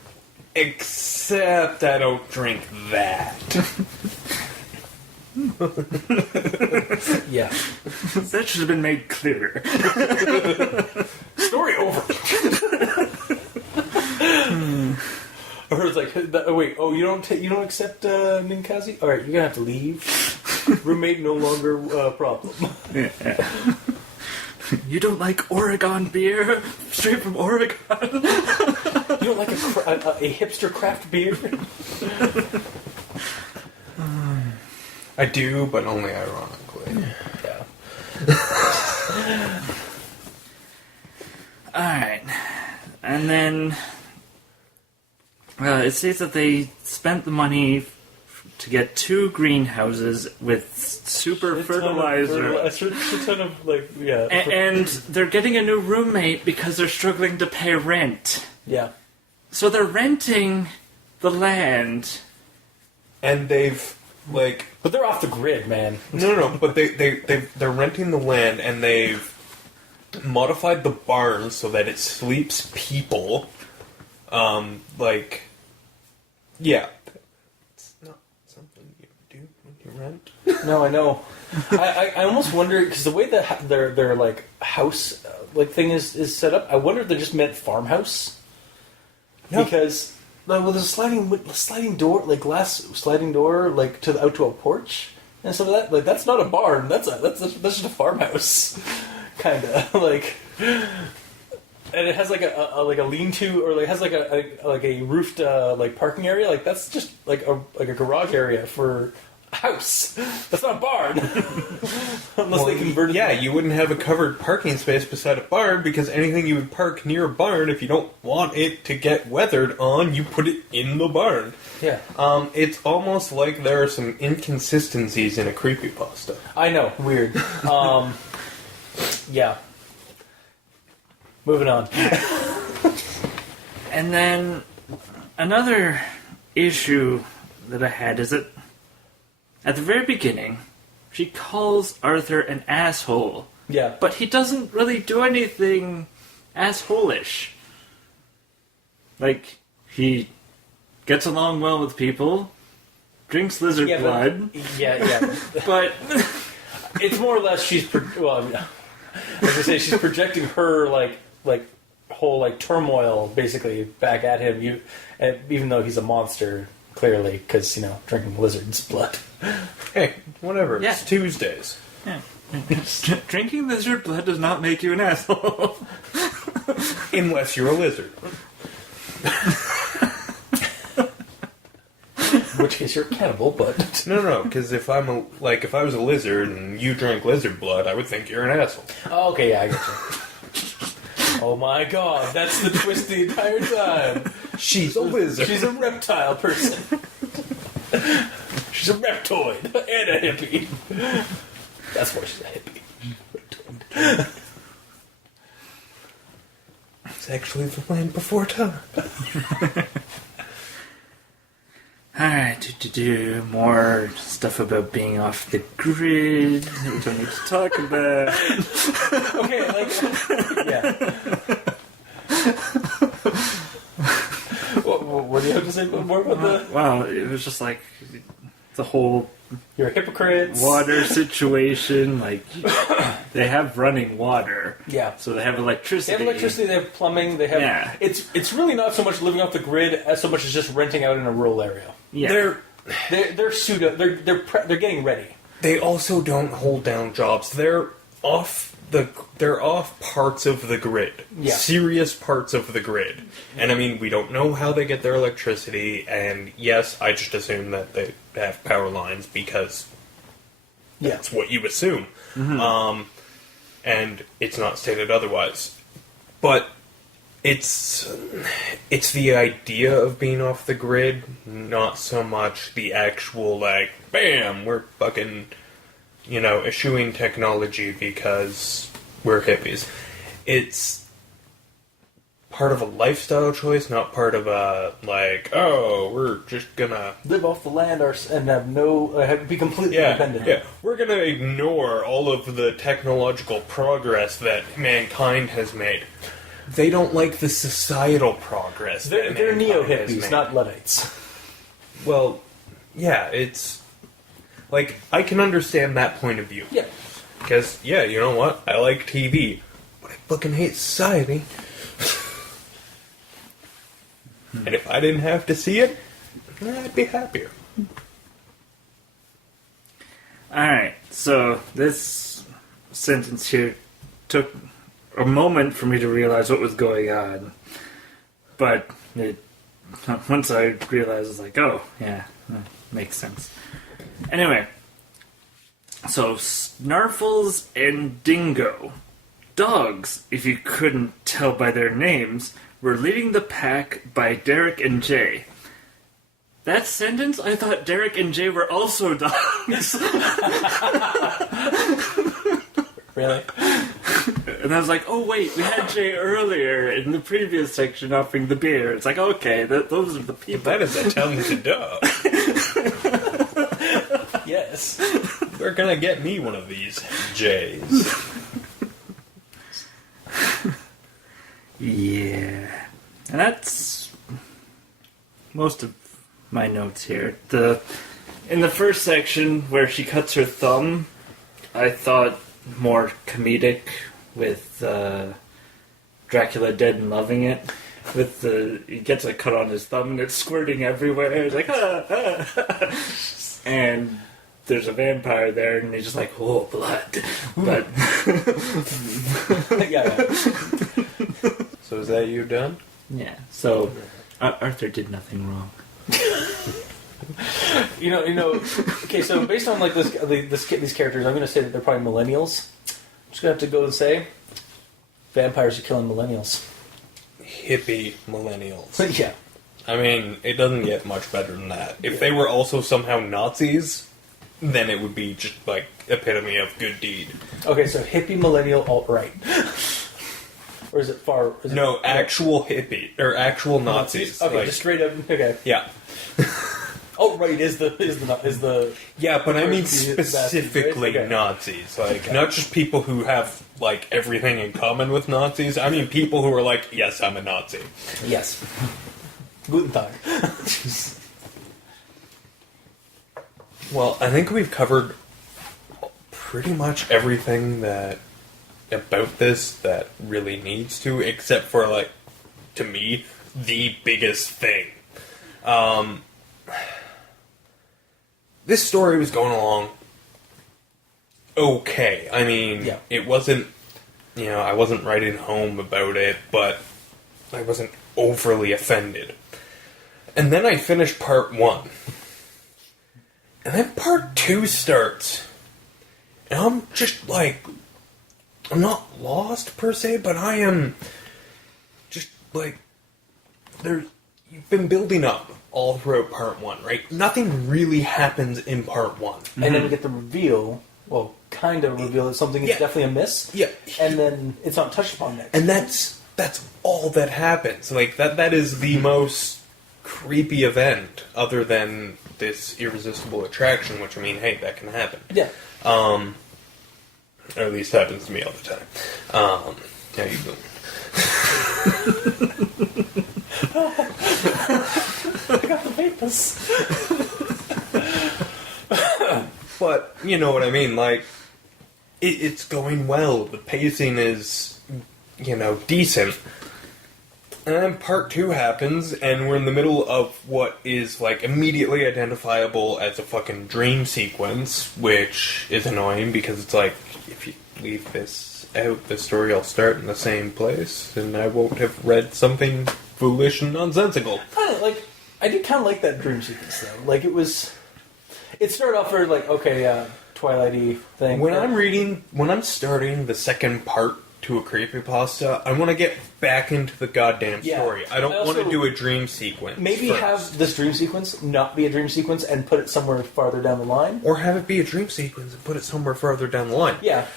except I don't drink that. Yeah. That should have been made clearer. Story over. Or it's like, wait, you don't accept Ninkasi? All right, you're gonna have to leave. Roommate no longer a problem. Yeah. You don't like Oregon beer? Straight from Oregon? You don't like a hipster craft beer? I do, but only ironically. Yeah. Alright. And then it states that they spent the money to get 2 greenhouses with super fertilizer. A ton of, yeah. And they're getting a new roommate because they're struggling to pay rent. Yeah. So they're renting the land. And they've, But they're off the grid, man. No, but they're renting the land and they've modified the barn so that it sleeps people. Yeah. It's not something you do when you rent. No, I know. I almost wonder, because the way that their house thing is set up, I wonder if they just meant farmhouse. No. Because there's a sliding door, glass sliding door, out to a porch and stuff like that. That's not a barn. That's just a farmhouse, kind of And it has a lean-to, or it has a roofed parking area. That's just a garage area for a house. That's not a barn. Unless they converted. Yeah, you wouldn't have a covered parking space beside a barn because anything you would park near a barn, if you don't want it to get weathered on, you put it in the barn. Yeah. It's almost like there are some inconsistencies in a creepypasta. I know, weird. Yeah. Moving on. And then another issue that I had is that at the very beginning, she calls Arthur an asshole. Yeah. But he doesn't really do anything asshole-ish. He gets along well with people, drinks lizard blood. Yeah. But it's more or less she's... I was going to say, she's projecting her, whole turmoil basically back at him. Even though he's a monster, clearly, because drinking lizard's blood. Hey, whatever. Yeah. It's Tuesdays. yeah. Drinking lizard blood does not make you an asshole. Unless you're a lizard. In which case you're a cannibal, but... No, because if I was a lizard and you drank lizard blood, I would think you're an asshole. Oh, okay, yeah, I get you. Oh my god, that's the twist the entire time. She's a lizard. She's a reptile person. She's a reptoid and a hippie. That's why she's a hippie. Reptoid. It's actually the land before time. More stuff about being off the grid. We don't need to talk about. Okay, yeah. What do you have to say more about the... Well, it was just like the whole You're hypocrites. water situation. Like, they have running water. Yeah. So they have electricity. They have electricity, they have plumbing, they have... Yeah. It's really not so much living off the grid as so much as just renting out in a rural area. Yeah. They're getting ready. They also don't hold down jobs. They're off parts of the grid. Yeah. Serious parts of the grid. And I mean, we don't know how they get their electricity, and yes, I just assume that they have power lines because that's what you assume. Mm-hmm. And it's not stated otherwise. But it's the idea of being off the grid, not so much the actual, like, bam, we're fucking, eschewing technology because we're hippies. It's part of a lifestyle choice, not part of a, like, oh, we're just gonna... Live off the land and have be completely independent. Yeah, we're gonna ignore all of the technological progress that mankind has made. They don't like the societal progress. They're neo-hippies, not Luddites. Well, yeah, it's... Like, I can understand that point of view. Yeah. Because, yeah, you know what? I like TV, but I fucking hate society. And if I didn't have to see it, I'd be happier. Alright, so this sentence here took a moment for me to realize what was going on. But once I realized, I was like, oh, yeah, makes sense. Anyway, so Snarfles and Dingo, dogs, if you couldn't tell by their names, were leading the pack by Derek and Jay. That sentence, I thought Derek and Jay were also dogs. Really? And I was like, oh wait, we had Jay earlier in the previous section offering the beer. It's like, okay, those are the people. That is a talented dog. Yes. We're gonna get me one of these Jays. Yeah. And that's most of my notes here. In the first section where she cuts her thumb, I thought more comedic with Dracula dead and loving it. He gets a cut on his thumb and it's squirting everywhere. It's like, and there's a vampire there and he's just like, oh, blood. But Yeah. So is that you done? yeah, so Arthur did nothing wrong. Okay, so based on like these characters, I'm going to say that they're probably millennials. I'm just going to have to go and say, vampires are killing millennials. Hippie millennials. Yeah. I mean, it doesn't get much better than that. If they were also somehow Nazis, then it would be just like epitome of good deed. Okay, so hippie, millennial, alt-right. Or is it far... actual hippie, or actual Nazis. Okay, like, just straight up, okay. Yeah. Alt-right is the... Yeah, but I mean Bastards, right? specifically Okay. Nazis. Like, not just people who have, like, everything in common with Nazis. I mean people who are like, yes, I'm a Nazi. Yes. Guten Tag. Well, I think we've covered pretty much everything about this that really needs to, except for, like, to me, the biggest thing. This story was going along okay. I mean, Yeah. It wasn't, I wasn't writing home about it, but I wasn't overly offended. And then I finished part 1. And then part 2 starts. And I'm just like, I'm not lost per se, but I am just like, you've been building up all throughout part 1, right? Nothing really happens in part 1. And then we get the reveal, well, kind of reveal that something is Yeah. definitely amiss. Yeah. And then it's not touched upon next. And that's all that happens. Like, that is the most creepy event other than this irresistible attraction, which, I mean, hey, that can happen. Yeah. Or at least happens to me all the time. How you doing? I got the vapors. But, you know what I mean, like, it's going well. The pacing is, decent. And then part 2 happens, and we're in the middle of what is, like, immediately identifiable as a fucking dream sequence, which is annoying because it's like, if you leave this out, the story will start in the same place, and I won't have read something foolish and nonsensical. I did kind of like that dream sequence, though. Like, it started off very, like, okay, Twilight-y thing. When I'm starting the second part to a creepypasta, I want to get back into the goddamn story. I don't want to do a dream sequence. Maybe first. have this dream sequence not be a dream sequence and put it somewhere farther down the line. Or have it be a dream sequence and put it somewhere further down the line. Yeah.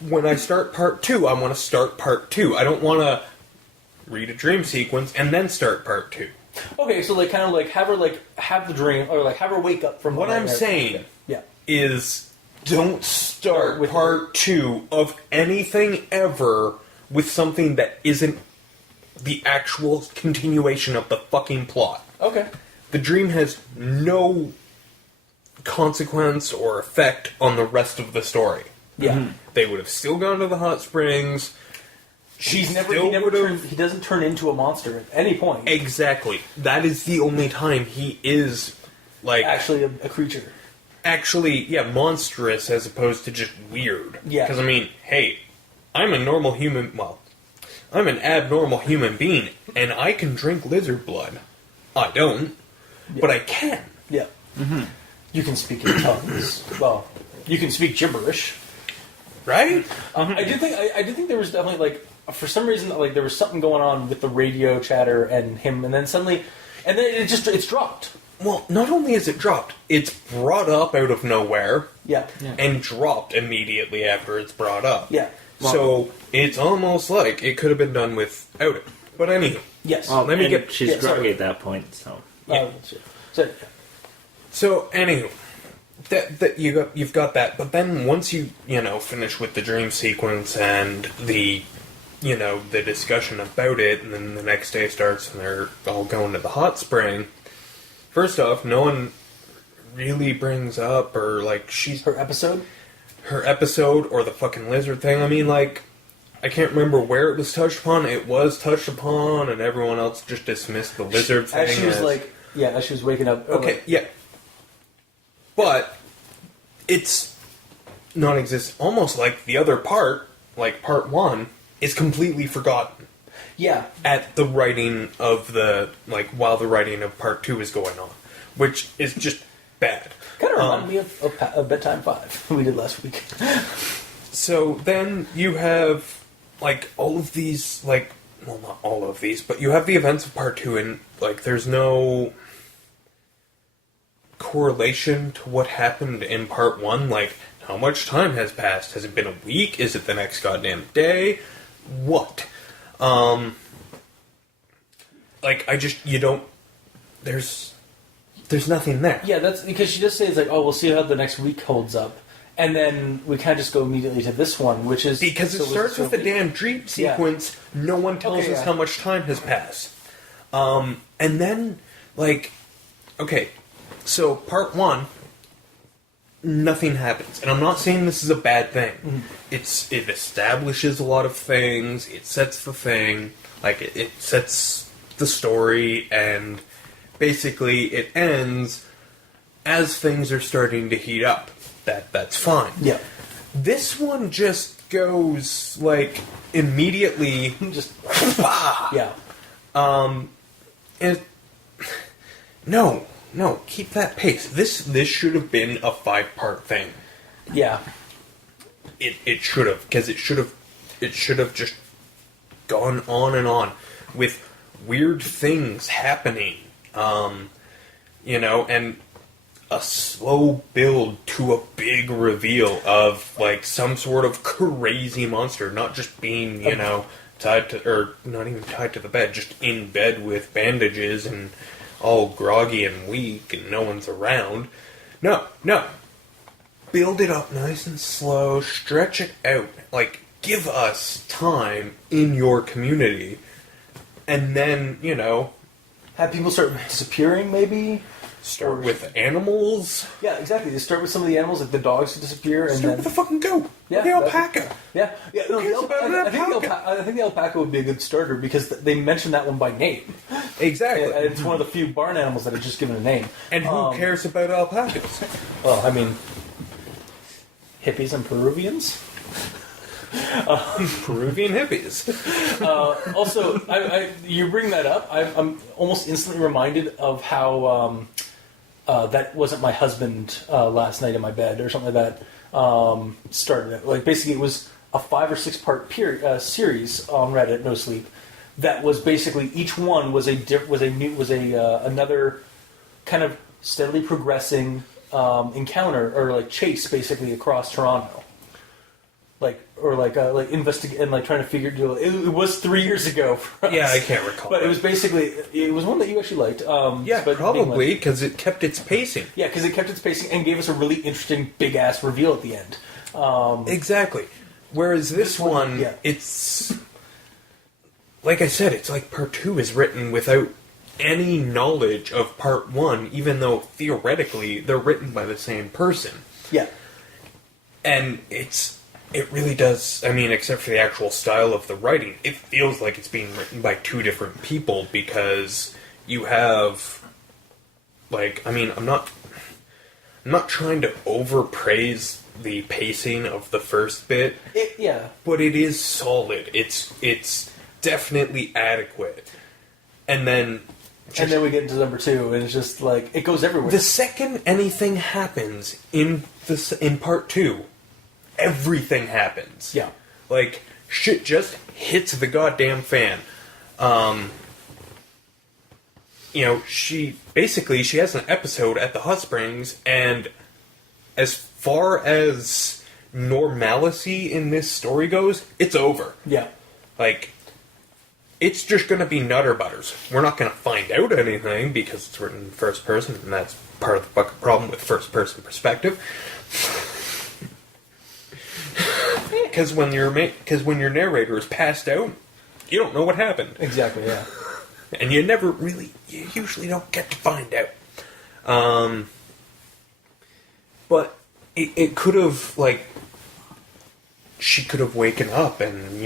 When I start part 2, I want to start part 2. I don't want to read a dream sequence and then start part 2. Okay, so kind of have the dream, or have her wake up from What I'm saying is don't start with part 2 of anything ever with something that isn't the actual continuation of the fucking plot. Okay. The dream has no consequence or effect on the rest of the story. Yeah. Mm-hmm. They would have still gone to the hot springs. He doesn't turn into a monster at any point. Exactly. That is the only time he is, actually a creature. Actually, monstrous as opposed to just weird. Yeah. Because, I mean, hey, I'm a normal human, I'm an abnormal human being, and I can drink lizard blood. I don't, but I can. Yeah. Mm-hmm. You can speak in tongues. Well, you can speak gibberish. Right? I did think there was definitely, for some reason, there was something going on with the radio chatter and him, and then suddenly, it's dropped. Well, not only is it dropped, it's brought up out of nowhere. Yeah. And dropped immediately after it's brought up. Yeah. So it's almost like it could have been done without it. But anyway. Yes. Well, she's groggy at that point, so. Yeah. So anywho, that you've got that. But then once you finish with the dream sequence and the the discussion about it, and then the next day starts and they're all going to the hot spring. First off, no one really brings up she's her episode or the fucking lizard thing. I mean, I can't remember where it was touched upon. It was touched upon, and everyone else just dismissed the lizard thing. As she was as she was waking up. Okay, yeah. But it's non-existent. Almost like the other part, part 1, is completely forgotten. Yeah. At the writing of while the writing of part 2 is going on. Which is just bad. Kind of reminded me of Bedtime 5 we did last week. So then you have, all of these, not all of these, but you have the events of part 2 and, there's no correlation to what happened in part 1. How much time has passed? Has it been a week? Is it the next goddamn day? What? There's nothing there. Yeah, that's because she just says we'll see how the next week holds up, and then we kind of just go immediately to this one, which is because it starts with the damn dream sequence. Yeah. No one tells us how much time has passed, and then so part 1, nothing happens, and I'm not saying this is a bad thing. Mm-hmm. It establishes a lot of things. It sets the thing, it sets the story, and basically it ends as things are starting to heat up. That's fine. Yeah. This one just goes immediately. Just yeah. And no, keep that pace. This should have been a 5-part thing. Yeah. It should have, because it should have just gone on and on with weird things happening. And a slow build to a big reveal of some sort of crazy monster, not just being tied to, or not even tied to the bed, just in bed with bandages and all groggy and weak and no one's around. No. Build it up nice and slow, stretch it out. Like, give us time in your community. And then, Have people start disappearing, maybe? start with animals. Yeah, exactly. They start with some of the animals, like the dogs who disappear, and Start then with a fucking goat. Yeah, Or the alpaca. yeah. No, cares about an I think the alpaca would be a good starter because they mentioned that one by name. Exactly. And it's one of the few barn animals that are just given a name. And who cares about alpacas? Well, I mean, hippies and Peruvians. Peruvian hippies. Also, you bring that up. I'm almost instantly reminded of how that wasn't my husband last night in my bed or something like that. Started it. Like basically, it was a 5 or 6 part series on Reddit, NoSleep. That was basically each one was another kind of steadily progressing encounter or like chase basically across Toronto. Like investigate and like trying to figure it was 3 years ago for us. Yeah, I can't recall. But it was basically it was one that you actually liked. Yeah, but probably because it kept its pacing. Yeah, because it kept its pacing and gave us a really interesting big ass reveal at the end. Exactly. Whereas this one, yeah. it's like I said, it's like part 2 is written without any knowledge of part 1, even though theoretically they're written by the same person. Yeah, And it really does, I mean, except for the actual style of the writing, it feels like it's being written by 2 different people because you have, like, I mean, I'm not trying to overpraise the pacing of the first bit, yeah. but it is solid. It's definitely adequate. And then we get into number 2, and it's just like it goes everywhere. the second anything happens in part 2, everything happens. Yeah. Like, shit just hits the goddamn fan. She has an episode at the hot springs, and as far as normalcy in this story goes, it's over. Yeah. Like, it's just gonna be nutter butters. We're not gonna find out anything because it's written in first person, and that's part of the fucking problem with first person perspective. Because when your narrator is passed out, you don't know what happened, Exactly, yeah. and you usually don't get to find out. But it could have, like, she could have waken up, and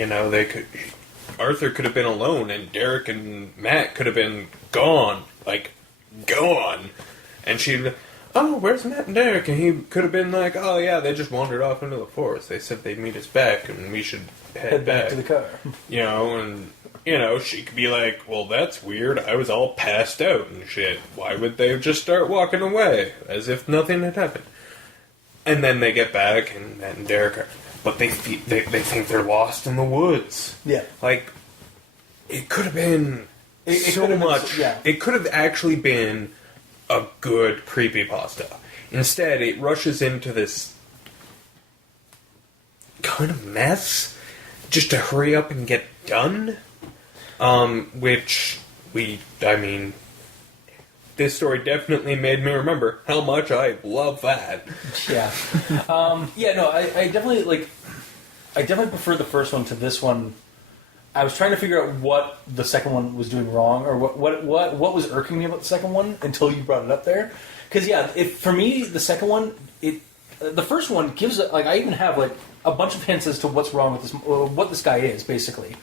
Arthur could have been alone, and Derek and Matt could have been gone, and she'd. Oh, where's Matt and Derek? And he could have been like, oh yeah, they just wandered off into the forest. They said they'd meet us back, and we should head back to the car. She could be like, well, that's weird. I was all passed out and shit. Why would they just start walking away as if nothing had happened? And then they get back, and Matt and Derek are, but they think they're lost in the woods. Yeah. Like, it could have been so much. Yeah. It could have actually been a good creepypasta. Instead, it rushes into this kind of mess just to hurry up and get done. This story definitely made me remember how much I love that. Yeah. I definitely prefer the first one to this one. I was trying to figure out what the second one was doing wrong, or what was irking me about the second one until you brought it up there. Because for me, the second one, the first one gives I even have like a bunch of hints as to what's wrong with this, what this guy is basically.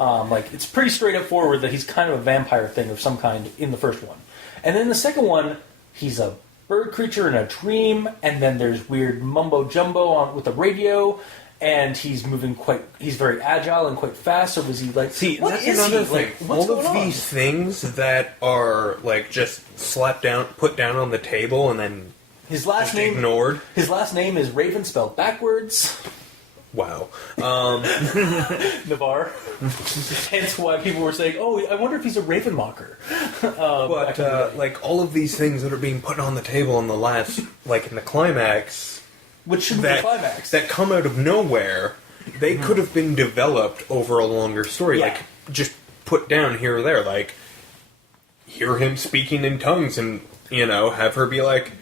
It's pretty straight up forward that he's kind of a vampire thing of some kind in the first one, and then the second one, he's a bird creature in a dream, and then there's weird mumbo jumbo with the radio. And he's he's very agile and quite fast, so was he like... See, that's another thing. All of these things that are, like, just put down on the table and then his last name ignored. His last name is Raven spelled backwards. Wow. Navarre. Hence why people were saying, oh, I wonder if he's a Raven mocker. All of these things that are being put on the table in the last, in the climax... Which should be the climax. That come out of nowhere, they could have been developed over a longer story. Yeah. Just put down here or there. hear him speaking in tongues and, have her be like,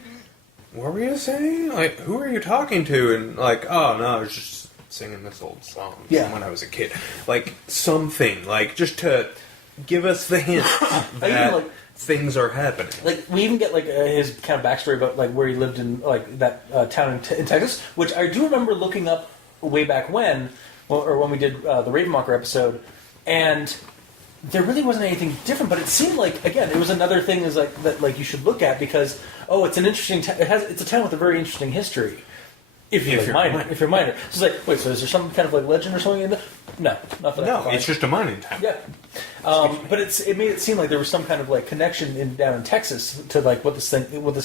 what were you saying? Like, who are you talking to? And like, oh, no, I was just singing this old song from when I was a kid. Like, something. Like, just to give us the hint that things are happening. Like, we even get, like, his kind of backstory about, like, where he lived in, like, that town in Texas, which I do remember looking up way back when we did the Ravenmocker episode, and there really wasn't anything different, but it seemed like, again, it was another thing is like that, like, you should look at because, it's an interesting it's a town with a very interesting history. If you're minor. So it's like, wait, so is there some kind of like legend or something in there? No, nothing. No, it's just a mining town. Yeah, but it made it seem like there was some kind of like connection down in Texas to like what this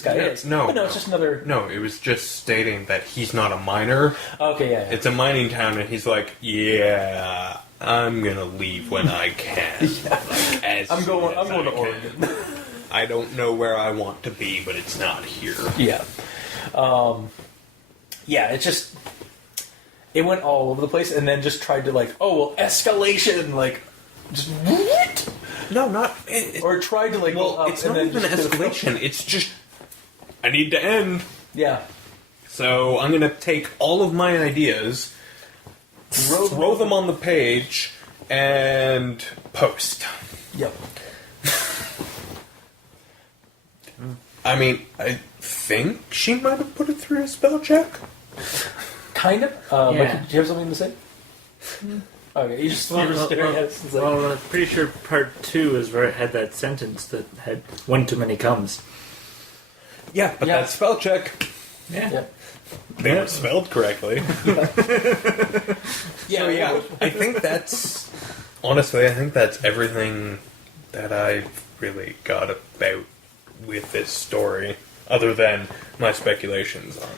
guy is. No, but no, it's just another. No, it was just stating that he's not a miner. Okay, yeah. It's a mining town, and he's like, yeah, I'm gonna leave when I can. Like, I'm going to Oregon. I don't know where I want to be, but it's not here. Yeah. Yeah, it went all over the place, and then just tried to escalation, like, just what? No, not or tried to go up. It's not even escalation. It's just I need to end. Yeah. So I'm gonna take all of my ideas, throw them on the page, and post. Yep. I mean, I think she might have put it through a spell check. Kind of. Yeah. Do you have something to say? Okay, you were staring at us. Well, I'm pretty sure part 2 is where it had that sentence that had one too many comes. Yeah, but that's spell check. Yeah. Yep. They were spelled correctly. Yeah, I think that's... Honestly, I think that's everything that I really got about with this story, other than my speculations on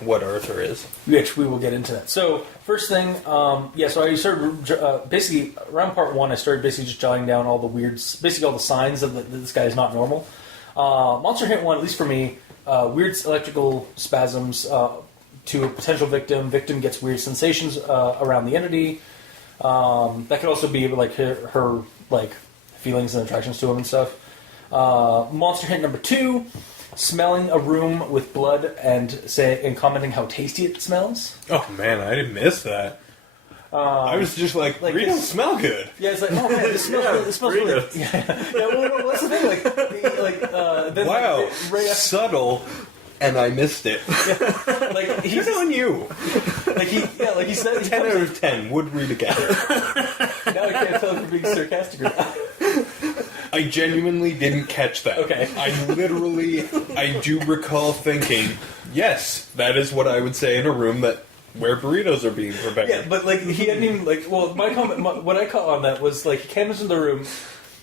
what Arthur is. Which we will get into that. So, first thing, so I started, basically, around part 1, I started basically just jotting down all the basically all the signs of that this guy is not normal. Monster hint 1, at least for me, weird electrical spasms to a potential victim. Victim gets weird sensations around the entity. That could also be like her like feelings and attractions to him and stuff. Monster hint number 2, smelling a room with blood and commenting how tasty it smells. Oh man, I didn't miss that. I was just like Burritos smell good. Yeah, it's like, oh man, this smells really, Burritos. Yeah, well, that's the thing. Then, Wow, right after, subtle, and I missed it. like he's Good on you. he said, 10 out of 10 would read again. Now I can't tell if you're being sarcastic or not. I genuinely didn't catch that. Okay. I do recall thinking, yes, that is what I would say in a room where burritos are being prepared. Yeah, but he hadn't even my comment. What I caught on that was he comes in the room,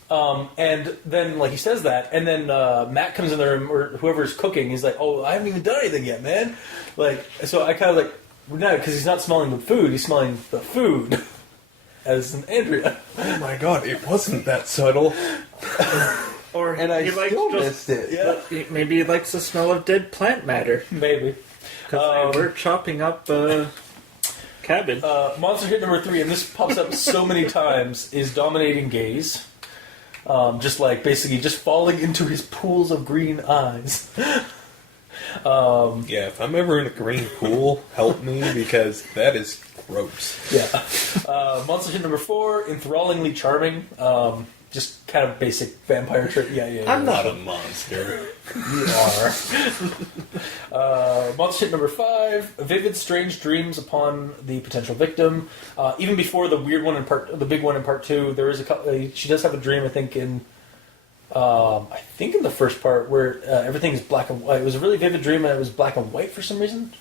and then he says that, and then Matt comes in the room or whoever's cooking. He's like, "Oh, I haven't even done anything yet, man." So I kind of no, because he's not smelling the food; he's smelling the food. As an Andrea. Oh my god, it wasn't that subtle. And I still missed it. Yeah. Maybe he likes the smell of dead plant matter. Maybe. Because we're chopping up cabbage. Monster hit number 3, and this pops up so many times, is dominating gaze. Basically just falling into his pools of green eyes. Yeah, if I'm ever in a green pool, help me, because that is gross. Yeah. Monster hit number 4, enthrallingly charming. Just kind of basic vampire trick. Yeah. I'm not a monster. You are. Monster hit number 5, vivid, strange dreams upon the potential victim. Even before the weird one the big one in part 2, there is she does have a dream. I think in the first part where everything is black and white. It was a really vivid dream, and it was black and white for some reason.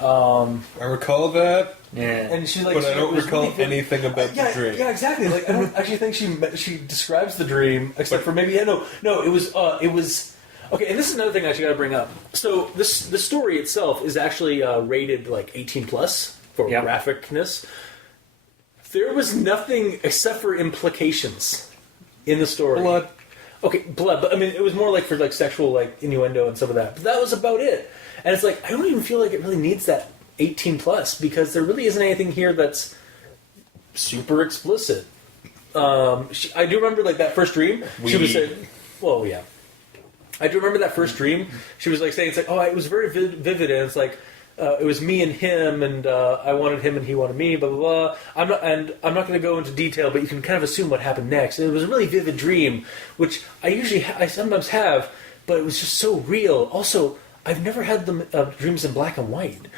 I recall that. Yeah. And she's But I don't recall anything about the dream. Yeah, exactly. I don't actually think she describes the dream, except for maybe no. It was okay. And this is another thing I actually got to bring up. So the story itself is actually rated 18+ for graphicness. There was nothing except for implications in the story. Blood. Okay, blood. But I mean, it was more for sexual innuendo and some of that. But that was about it. And it's I don't even feel like it really needs that 18+, because there really isn't anything here that's super explicit. I do remember like that first dream. She was saying, well, yeah. I do remember that first dream. She was like saying, it's like, oh, it was very vivid, and it's like, it was me and him, and I wanted him and he wanted me, blah, blah, blah. I'm not going to go into detail, but you can kind of assume what happened next. And it was a really vivid dream, which I sometimes have, but it was just so real. Also, I've never had dreams in black and white.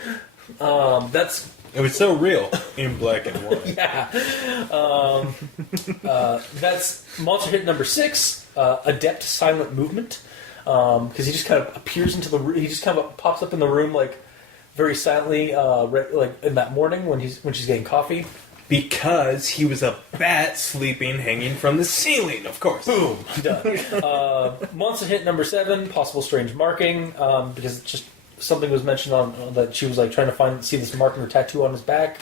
It was so real in black and white. Yeah. That's monster hit number 6, adept silent movement, because he just kind of appears into the room. He just kind of pops up in the room like very silently, like in that morning when she's getting coffee. Because he was a bat sleeping hanging from the ceiling, of course. Boom. Done. Monster hit number 7, possible strange marking, because it's just something was mentioned on that she was like trying to see this marking or tattoo on his back.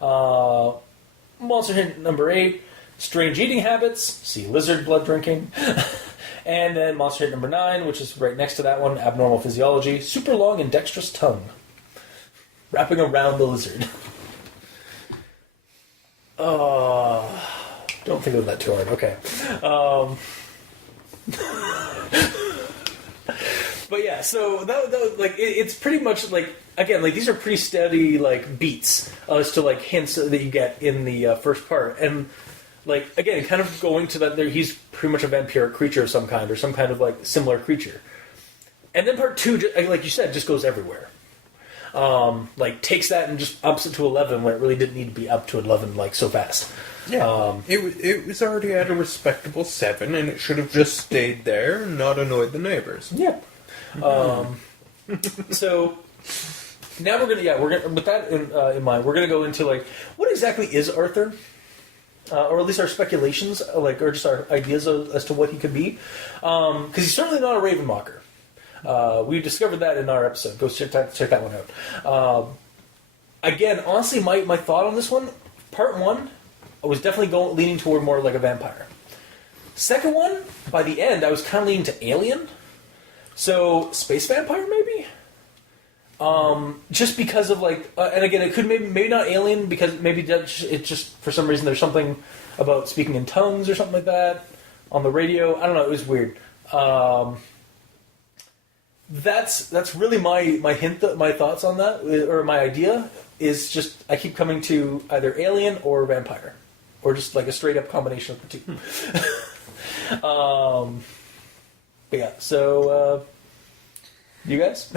Monster hit number 8, strange eating habits. See lizard blood drinking. And then monster hit number 9, which is right next to that one, abnormal physiology. Super long and dexterous tongue, wrapping around the lizard. Don't think of that too hard. Okay. But yeah, so that like it's pretty much like, again, like these are pretty steady like beats as to like hints that you get in the first part, and like again, kind of going to that he's pretty much a vampiric creature of some kind, or some kind of like similar creature. And then part 2, like you said, just goes everywhere. Like takes that and just ups it to 11 when it really didn't need to be up to 11 like so fast. Yeah, it was already at a respectable 7, and it should have just stayed there and not annoyed the neighbors. Yeah. So now we're gonna with that in mind, we're gonna go into like what exactly is Arthur, or at least our speculations, like, or just our ideas as to what he could be, because he's certainly not a Ravenmocker. We discovered that in our episode. Go check that one out. Again, honestly, my thought on this one, part 1, I was definitely leaning toward more like a vampire. Second one, by the end, I was kind of leaning to alien. So, space vampire, maybe? Just because of, like... and again, it could maybe not alien, because maybe it just, for some reason, there's something about speaking in tongues or something like that on the radio. I don't know, it was weird. That's really my hint, my thoughts on that, or my idea, is just, I keep coming to either alien or vampire. Or just, like, a straight-up combination of the two. But yeah, so, you guys?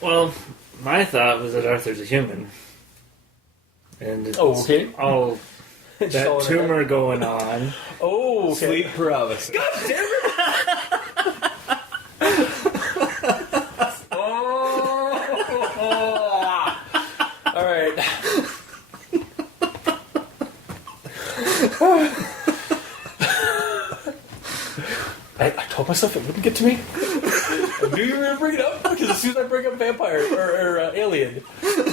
Well, my thought was that Arthur's a human. And it's okay. all that tumor going on. Oh, okay. Sleep paralysis. God damn it! All right. I told myself it wouldn't get to me. I knew you were going to bring it up, because as soon as I bring up vampire or alien,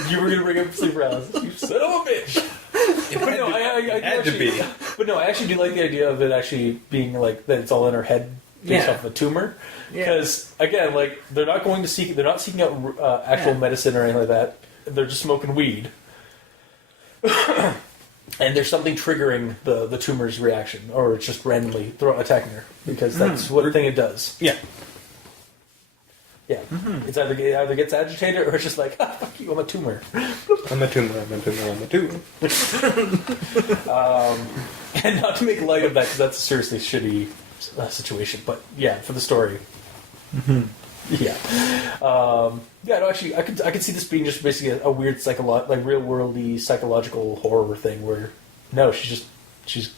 you were going to bring up sleep paralysis. You son of a bitch. But no, I had to be. But no, I actually do like the idea of it actually being like that it's all in her head based off of a tumor. Because again, like they're not seeking out actual medicine or anything like that. They're just smoking weed. And there's something triggering the tumor's reaction, or it's just randomly attacking her, because that's what thing it does. Yeah. Yeah. It's either gets agitated, or it's just like, fuck you, I'm a tumor. I'm a tumor. And not to make light of that, because that's a seriously shitty situation. But yeah, for the story. Yeah. Yeah, no, actually, I could see this being just basically a weird real worldy psychological horror thing where, no, she's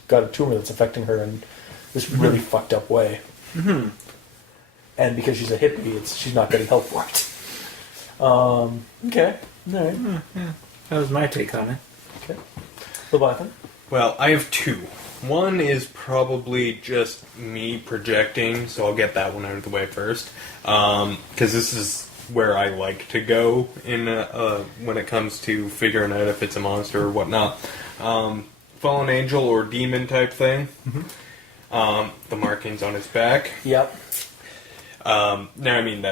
got a tumor that's affecting her in this really fucked up way. Mm-hmm. And because she's a hippie, she's not getting help for it. Okay. All right. Yeah. That was my take on it. Okay. Leviathan? Well, I have 2. One is probably just me projecting, so I'll get that one out of the way first. Because this is where I like to go in when it comes to figuring out if it's a monster or whatnot. Fallen angel or demon type thing. Mm-hmm. The markings on his back. Yep. Now, I mean,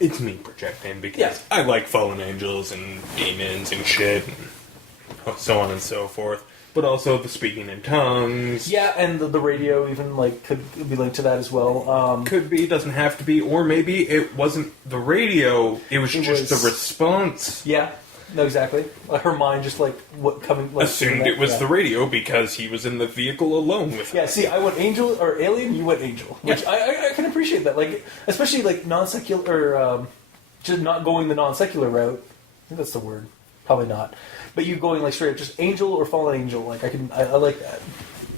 it's me projecting, because I like fallen angels and demons and shit, and so on and so forth. but also the speaking in tongues. Yeah, and the radio even like could be linked to that as well. Could be, doesn't have to be, or maybe it wasn't the radio, it was just the response. Yeah, no, exactly. Like her mind just like coming. Like, Assumed it was the radio because he was in the vehicle alone with her. Yeah, see, I went angel or alien. You went angel, which I can appreciate that. Like, especially like non-secular, or just not going the non-secular route. I think that's the word. Probably not. But you going like straight up, just angel or fallen angel. Like I like that.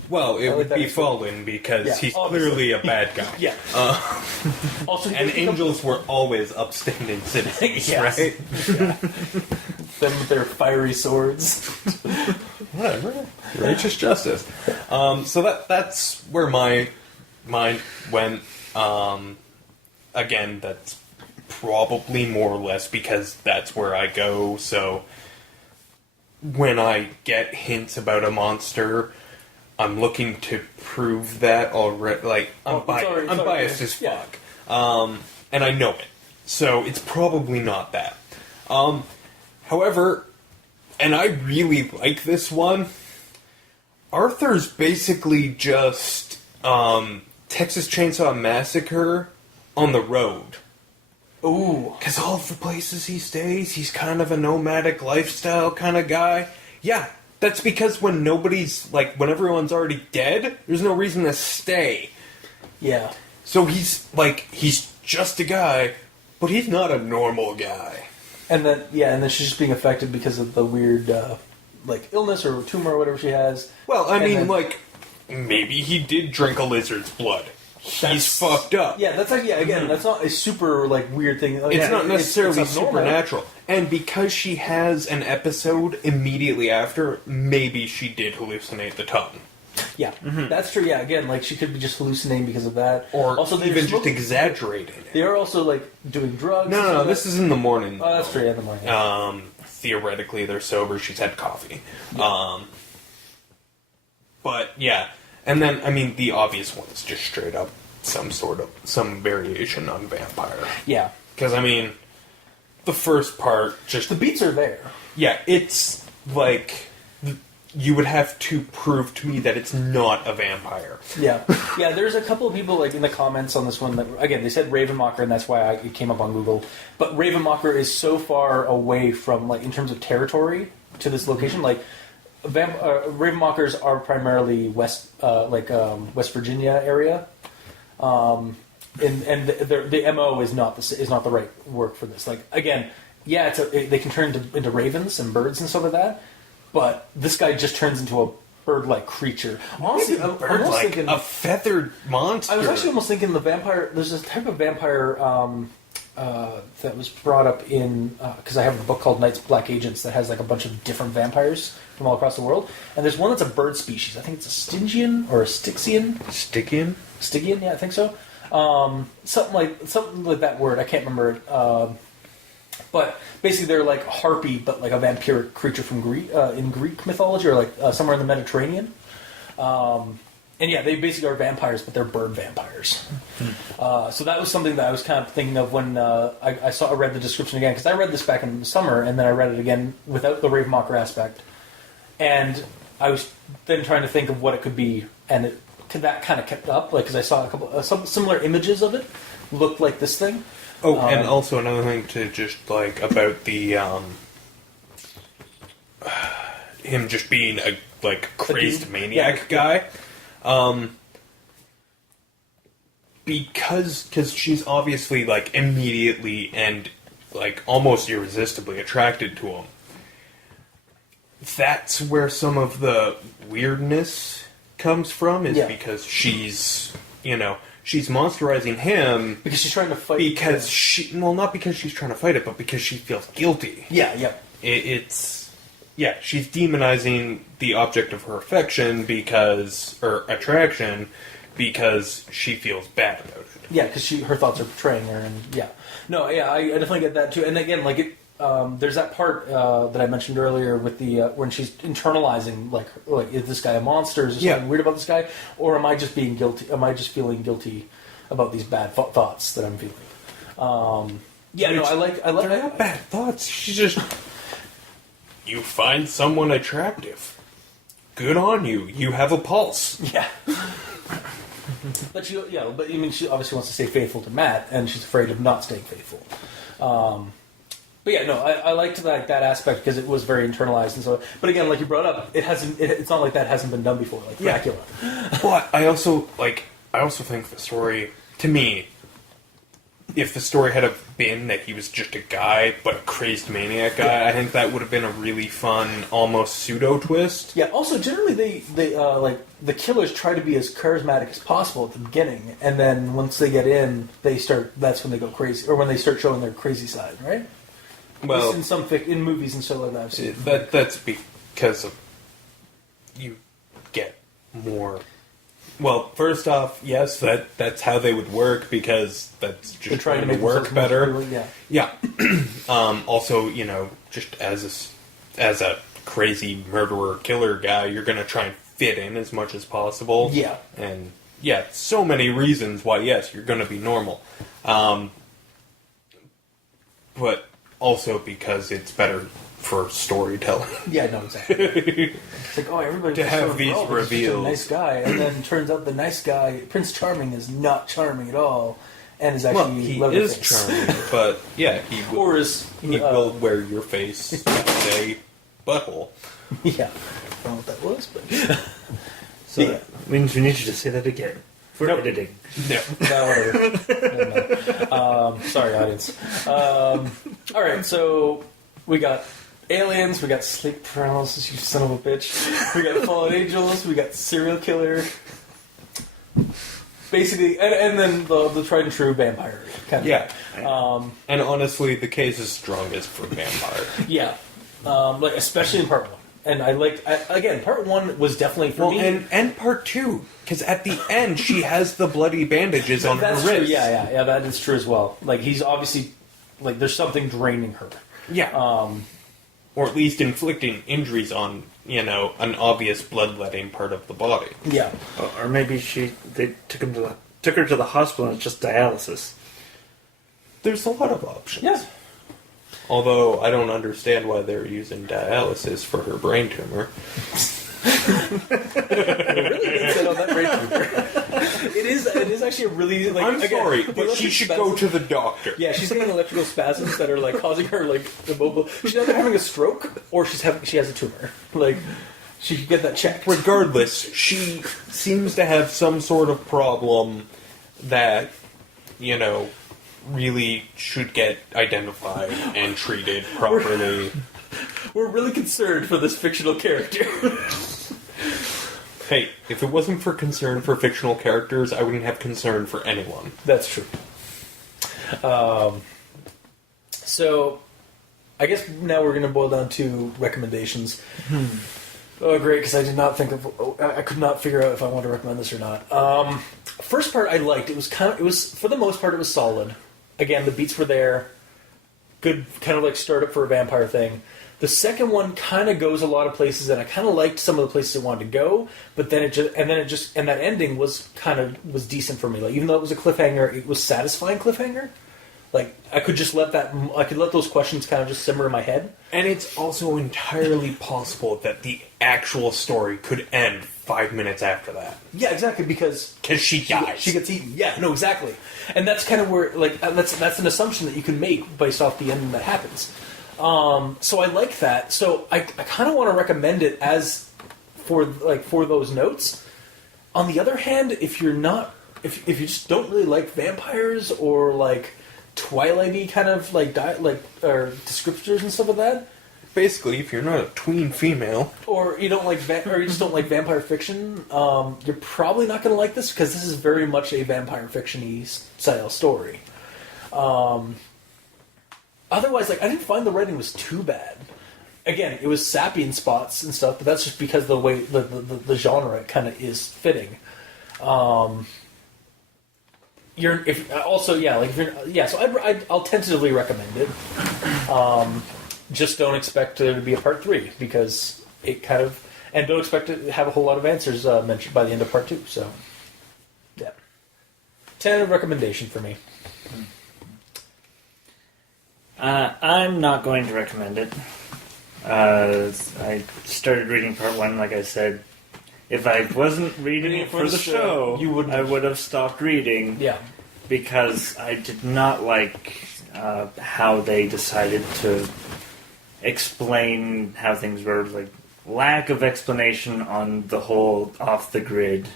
Well, it like would that be as well. Fallen because Yeah, he's obviously. clearly a bad guy. Yeah. Also, And angels were always upstanding citizens, Yes. right? them with their fiery swords. Whatever. Righteous justice. So that's where my mind went. Again, that's probably more or less because that's where I go. So when I get hints about a monster, I'm looking to prove that already. Like I'm biased as Yeah. fuck, and I know it. So it's probably not that. However, and I really like this one. Arthur's basically just Texas Chainsaw Massacre on the road. Ooh. Because all of the places he stays, he's kind of a nomadic lifestyle kind of guy. Yeah, that's because when when everyone's already dead, there's no reason to stay. Yeah. So he's just a guy, but he's not a normal guy. And then she's just being affected because of the weird, illness or tumor or whatever she has. Well, I And mean, then- maybe he did drink a lizard's blood. He's That's- fucked up. Yeah, that's again, that's not a super weird thing. It's not necessarily it's abnormal. supernatural. And because she has an episode immediately after, maybe she did hallucinate the tongue. Yeah, that's true. Yeah, again, like she could be just hallucinating because of that, Or also they're even just smoking- exaggerating it. They are also like doing drugs. No, this is in the morning. Oh, that's true. Yeah, in the morning. Theoretically, they're sober. She's had coffee. But, yeah. And then, I mean, the obvious one is just straight up some variation on vampire. Yeah, Because, I mean, the first part just... the beats are there. Yeah, it's like... You would have to prove to me that it's not a vampire. Yeah, yeah. There's a couple of people like in the comments on this one that again they said Ravenmocker, and that's why it came up on Google. But Ravenmocker is so far away from like in terms of territory to this location. Like Ravenmockers are primarily West Virginia area, and the MO is not the right work for this. Like again, yeah, they can turn into ravens and birds and stuff like that. But this guy just turns into a bird-like creature. Honestly, I'm almost thinking a feathered monster. I was actually almost thinking the vampire. There's this type of vampire that was brought up in because I have a book called Night's Black Agents that has like a bunch of different vampires from all across the world. And there's one that's a bird species. I think it's a Stygian or a Styxian. Stygian, yeah, I think so. Something like that word. I can't remember it. But basically, they're like harpy, but like a vampiric creature from in Greek mythology, or like somewhere in the Mediterranean. And yeah, they basically are vampires, but they're bird vampires. So that was something that I was kind of thinking of when I read the description again, because I read this back in the summer, and then I read it again without the Ravenmocker aspect. And I was then trying to think of what it could be, and that kind of kept up, like because I saw a couple some similar images of it, looked like this thing. Oh, and also another thing to just like about the him just being a crazed maniac guy, because she's obviously like immediately and like almost irresistibly attracted to him. That's where some of the weirdness comes from, is because she's she's monsterizing him Because she's trying to fight. not because she's trying to fight it, but because she feels guilty. Yeah. She's demonizing the object of her affection attraction because she feels bad about it. Yeah, because her thoughts are betraying her, and I definitely get that too. And again, there's that part that I mentioned earlier with the when she's internalizing, like is this guy a monster? Is there something weird about this guy, or am I just being guilty? Am I just feeling guilty about these bad thoughts that I'm feeling? I like. They're not bad thoughts. She's just you find someone attractive. good on you. You have a pulse. Yeah. But I mean, she obviously wants to stay faithful to Matt, and she's afraid of not staying faithful. But yeah, no, I liked that aspect because it was very internalized and so. But again, like you brought up, it's not like that hasn't been done before, like Dracula. But I also think the story, to me, if the story had been that he was just a guy, but a crazed maniac guy, I think that would have been a really fun, almost pseudo twist. Yeah. Also, generally, they like the killers try to be as charismatic as possible at the beginning, and then once they get in, that's when they go crazy, or when they start showing their crazy side, right? Well, in in movies and so like that, I've seen. That's because of you get more. Well, first off, yes, that's how they would work because that's just trying to work better. Yeah. Also, just as a crazy murderer killer guy, you're going to try and fit in as much as possible. Yeah. And so many reasons why yes, you're going to be normal. But also because it's better for storytelling. Yeah, no, exactly. It's like, everybody to have these reveals. He's a nice guy, and then turns out the nice guy, Prince Charming, is not charming at all, and is actually he is charming, but yeah, he will. He will wear your face, say butthole. Yeah, I don't know what that was, but so that means we need you to say that again for editing. No, whatever. No. Sorry, audience. All right, so we got aliens, we got sleep paralysis, you son of a bitch. We got fallen angels, we got serial killer. Basically, and then the tried and true vampire kind of. Yeah. And honestly, the case is strongest for vampire. Yeah. Especially in part one. And I liked, again, part one was definitely for me. And part two, because at the end she has the bloody bandages on her wrist. True. Yeah, that is true as well. Like, he's obviously, like, there's something draining her. Yeah. Or at least inflicting injuries on, an obvious bloodletting part of the body. Yeah. Or maybe they took her to the hospital and it's just dialysis. There's a lot of options. Yeah. Although I don't understand why they're using dialysis for her brain tumor. It really did sit on that brain tumor. It is actually a really I'm sorry, but she should go to the doctor. Yeah, she's getting electrical spasms that are causing her immobile. She's either having a stroke or she has a tumor. She should get that checked. Regardless, she seems to have some sort of problem that really should get identified and treated properly. We're really concerned for this fictional character. Hey, if it wasn't for concern for fictional characters, I wouldn't have concern for anyone. That's true. So, I guess now we're going to boil down to recommendations. Oh, great, because I did not think of... I could not figure out if I wanted to recommend this or not. First part I liked. It was for the most part, it was solid. Again, the beats were there. Good, kind of startup for a vampire thing. The second one kind of goes a lot of places, and I kind of liked some of the places it wanted to go. But then that ending was decent for me. Even though it was a cliffhanger, it was satisfying cliffhanger. I could just let those questions kind of just simmer in my head. And it's also entirely possible that the actual story could end 5 minutes after that. Yeah, exactly, because she dies. She gets eaten. Yeah, no, exactly. And that's kind of where, that's an assumption that you can make based off the ending that happens. So I like that. So I kind of want to recommend it as for those notes. On the other hand, if you just don't really like vampires or Twilight-y kind of or descriptors and stuff like that. Basically, if you're not a tween female, or you don't like, or you just don't like vampire fiction, you're probably not going to like this because this is very much a vampire fiction-y style story. Otherwise, I didn't find the writing was too bad. Again, it was sappy in spots and stuff, but that's just because the way the genre kind of is fitting. So I'll tentatively recommend it. Just don't expect there to be a part 3 because it kind of, and don't expect to have a whole lot of answers mentioned by the end of part 2. So, yeah, 10 recommendation for me. I'm not going to recommend it. I started reading part 1, like I said. If I wasn't reading it for the show, I would have stopped reading. Yeah. Because I did not like how they decided to explain how things were. Like, lack of explanation on the whole off the grid.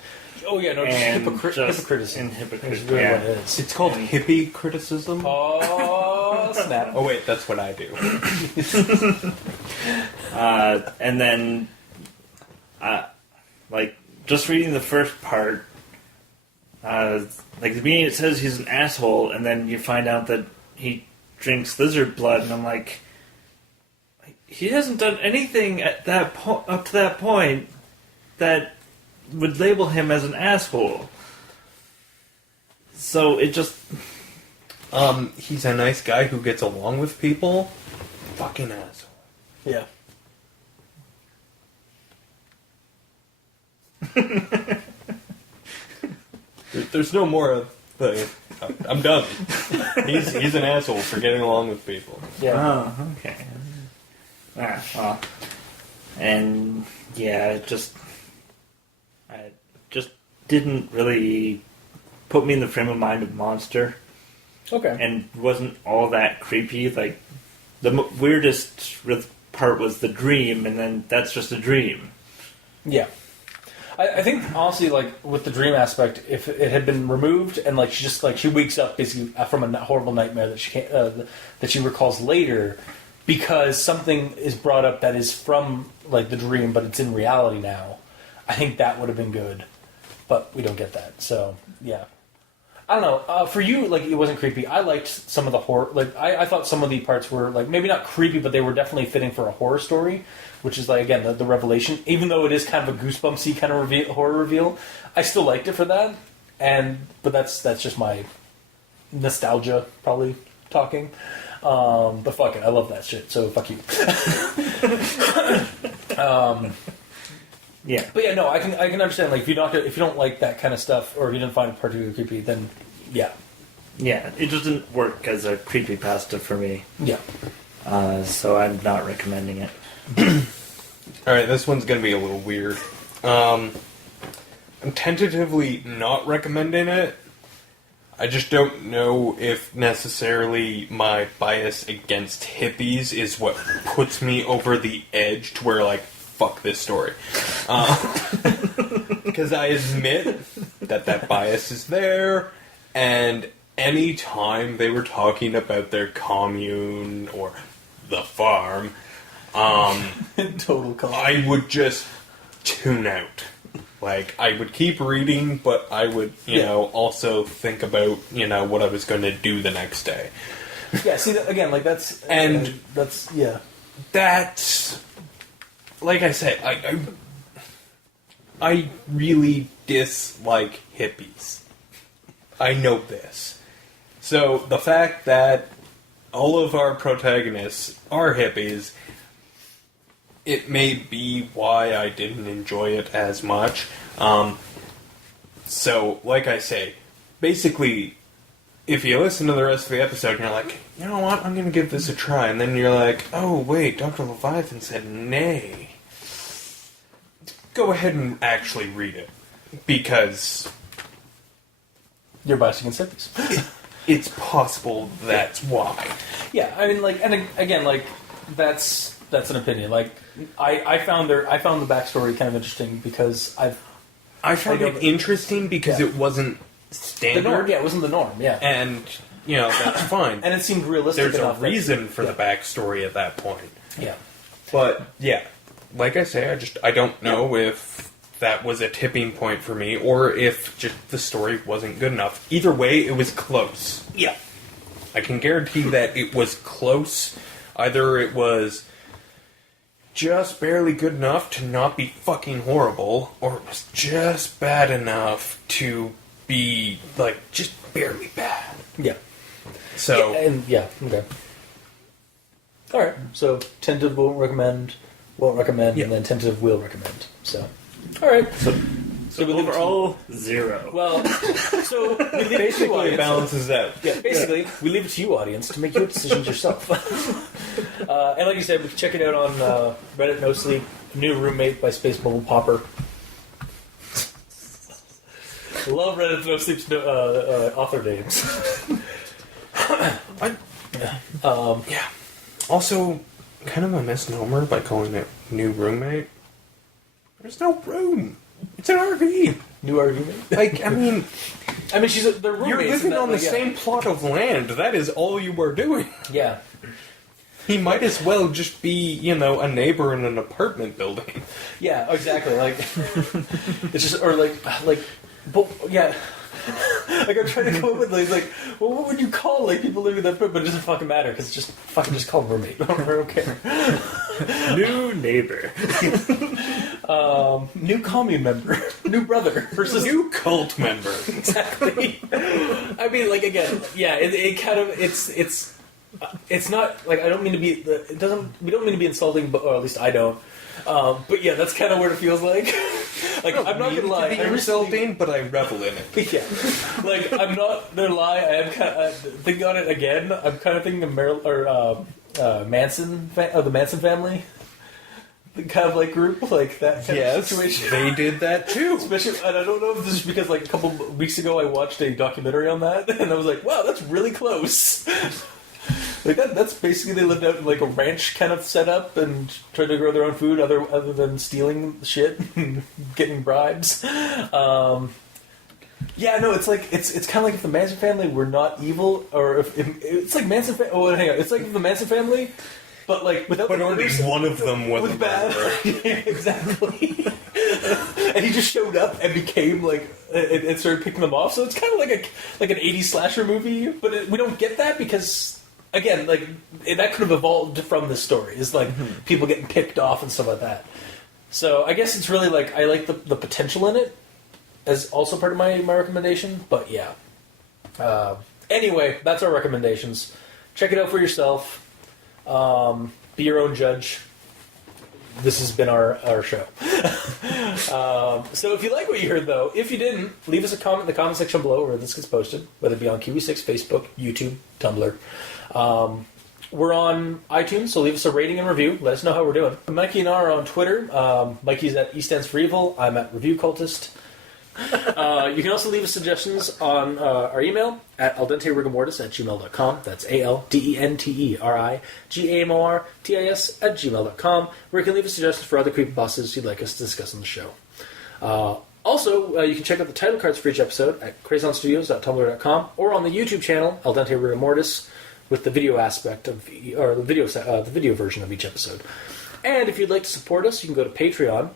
Oh yeah, no, And hypocritism. Hypocritism, Is really yeah. what it is. It's called hippie criticism. Oh snap! Oh wait, that's what I do. And then, like, just reading the first part, like, the beginning it says he's an asshole, and then you find out that he drinks lizard blood, and I'm like, he hasn't done anything at that up to that point that would label him as an asshole. So it just... He's a nice guy who gets along with people. Fucking asshole. Yeah. There's no more of the... I'm done. He's an asshole for getting along with people. Yeah. Oh, okay. Well. And, yeah, it just didn't really put me in the frame of mind of Monster. Okay. And wasn't all that creepy. Like, the weirdest part was the dream, and then that's just a dream. Yeah. I think, honestly, like, with the dream aspect, if it had been removed and, like, she wakes up basically from a horrible nightmare that she can't, that she recalls later because something is brought up that is from, like, the dream, but it's in reality now, I think that would have been good. But we don't get that, so, yeah. I don't know. For you, like, it wasn't creepy. I liked some of the horror. Like, I thought some of the parts were, like, maybe not creepy, but they were definitely fitting for a horror story, which is, like, again, the revelation. Even though it is kind of a Goosebumpsy kind of horror reveal, I still liked it for that. But that's just my nostalgia, probably, talking. But fuck it, I love that shit, so fuck you. Yeah. But yeah, no, I can understand, like, if you don't like that kind of stuff, or if you didn't find it particularly creepy, then yeah. Yeah, it doesn't work as a creepypasta for me. Yeah. So I'm not recommending it. Alright, this one's gonna be a little weird. I'm tentatively not recommending it. I just don't know if necessarily my bias against hippies is what puts me over the edge to where, like, fuck this story. Because I admit that bias is there, and any time they were talking about their commune or the farm, Total call. I would just tune out. Like, I would keep reading, but I would, you know, also think about, you know, what I was going to do the next day. Yeah, see, again, like, that's... And that's, yeah. That's... Like I said, I really dislike hippies. I know this. So, the fact that all of our protagonists are hippies, it may be why I didn't enjoy it as much. So, like I say, basically, if you listen to the rest of the episode and you're like, you know what, I'm going to give this a try, and then you're like, oh, wait, Dr. Leviathan said nay. Go ahead and actually read it. Because You're biased against hippies. it's possible that's why. Yeah, I mean, like, and again, like, that's an opinion. Like, I found the backstory kind of interesting because I found it interesting because it wasn't standard. The norm, yeah, it wasn't the norm, yeah. And, you know, that's fine. And it seemed realistic There's enough. a reason for the backstory at that point. Yeah. But, yeah, like I say, I don't know if that was a tipping point for me or if just the story wasn't good enough. Either way, it was close. Yeah. I can guarantee that it was close. Either it was just barely good enough to not be fucking horrible, or it was just bad enough to be, like, just barely bad. Yeah. So, okay. Alright, so tentative won't recommend, and then tentative will recommend. So, alright. So we leave it to overall, 0. Well, so we leave it to you, basically it audience. balances out. Yeah, basically, we leave it to you, audience, to make your decisions yourself. And like you said, we can check it out on Reddit NoSleep, New Roommate by spacebubblepopper. Love Reddit NoSleep's author names. Yeah. Also, kind of a misnomer by calling it New Roommate. There's no room. It's an RV. New RV. Like, I mean, They're roommates. you're living on the same plot of land. That is all you are doing. Yeah. He might as well just be, a neighbor in an apartment building. Yeah, exactly. Like, it's just, or but yeah. Like, I'm trying to come up with, well, what would you call, people living in that apartment? But it doesn't fucking matter, because just call them roommate. I don't care. New neighbor. New commune member. New brother. Versus New cult member. Exactly. I mean, again, yeah, it kind of, it's not, I don't mean to be, we don't mean to be insulting, or at least I don't. But yeah, that's kind of what it feels like. I'm not gonna lie. I'm insulting, but I revel in it. Yeah. I'm not gonna lie. I am kind of thinking on it again. I'm kind of thinking of Manson, the Manson family. The kind of group, that kind of situation. They did that too. Especially, and I don't know if this is because a couple weeks ago I watched a documentary on that, and I was like, wow, that's really close. That's basically they lived out in a ranch kind of setup and tried to grow their own food other than stealing shit and getting bribes. Yeah, no, it's it's kind of like if the Manson family were not evil, or if it's like Manson. Oh, hang on, it's like if the Manson family, but without. But only one of them was bad. Exactly. And he just showed up and became and started picking them off. So it's kind of like an '80s slasher movie, but we don't get that because. Again, that could have evolved from this story. Is people getting picked off and stuff like that. So I guess it's really I like the potential in it as also part of my recommendation. But yeah. Anyway, that's our recommendations. Check it out for yourself. Be your own judge. This has been our show. So if you like what you heard, though, if you didn't, leave us a comment in the comment section below where this gets posted, whether it be on Kiwi6, Facebook, YouTube, Tumblr. We're on iTunes, so leave us a rating and review. Let us know how we're doing. Mikey and I are on Twitter. Mikey's at E stands for Evil. I'm at Review Cultist. You can also leave us suggestions on our email at aldenterigamortis@gmail.com. That's aldenterigamortis@gmail.com, where you can leave us suggestions for other creepypastas you'd like us to discuss on the show. Also, you can check out the title cards for each episode at crazonstudios.tumblr.com or on the YouTube channel Al Dente Rigamortis with the video aspect of the video version of each episode. And if you'd like to support us, you can go to Patreon.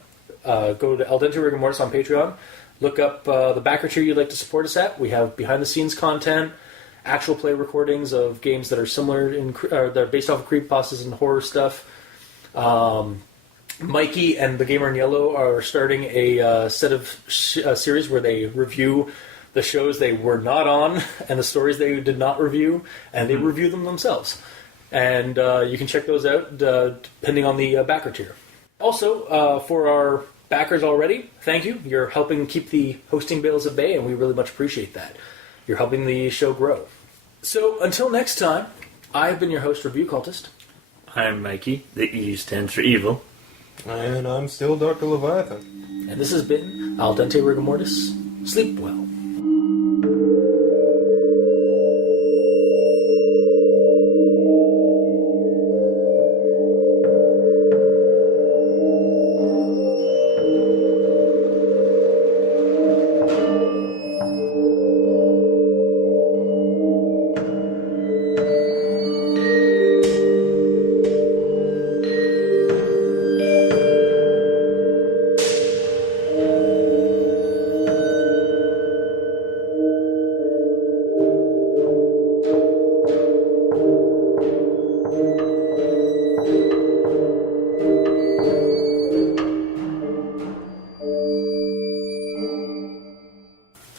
Go to Al Dente Rigamortis on Patreon. Look up the backer tier you'd like to support us at. We have behind-the-scenes content, actual play recordings of games that are similar that are based off of creepypastas and horror stuff. Mikey and the Gamer in Yellow are starting a set of series where they review the shows they were not on and the stories they did not review, and they review them themselves. And you can check those out depending on the backer tier. Also, for our backers already, thank you. You're helping keep the hosting bills at bay, and we really much appreciate that. You're helping the show grow. So, until next time, I've been your host, Review Cultist. I'm Mikey. The E stands for Evil. And I'm still Dr. Leviathan. And this has been Al Dente Rigamortis. Sleep well.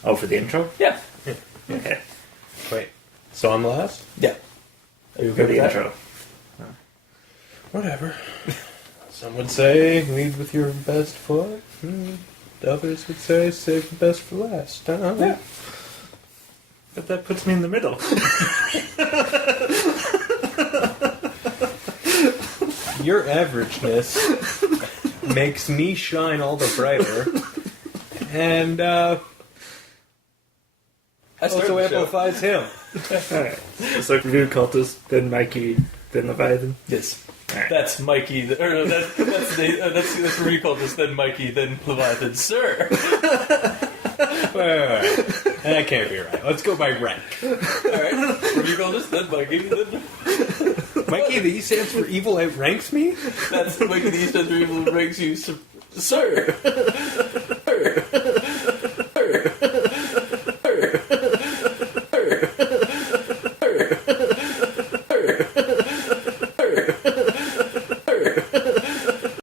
Oh, for the intro? Yeah. Okay. Wait, so I'm last? Yeah. Are you For okay the with that? intro. Whatever. Some would say lead with your best foot. Others would say save the best for last. Yeah. But that puts me in the middle. your averageness makes me shine all the brighter, and also amplifies him. Alright. So review cultist, then Mikey, then Leviathan. Yes. Alright. That's Mikey. That's review cultist, then Mikey, then Leviathan. Sir! Wait. That can't be right. Let's go by rank. Alright. Review cultist, then Mikey, then... Mikey, the E stands for evil outranks me? That's Mikey the East End Evil ranks you, sir.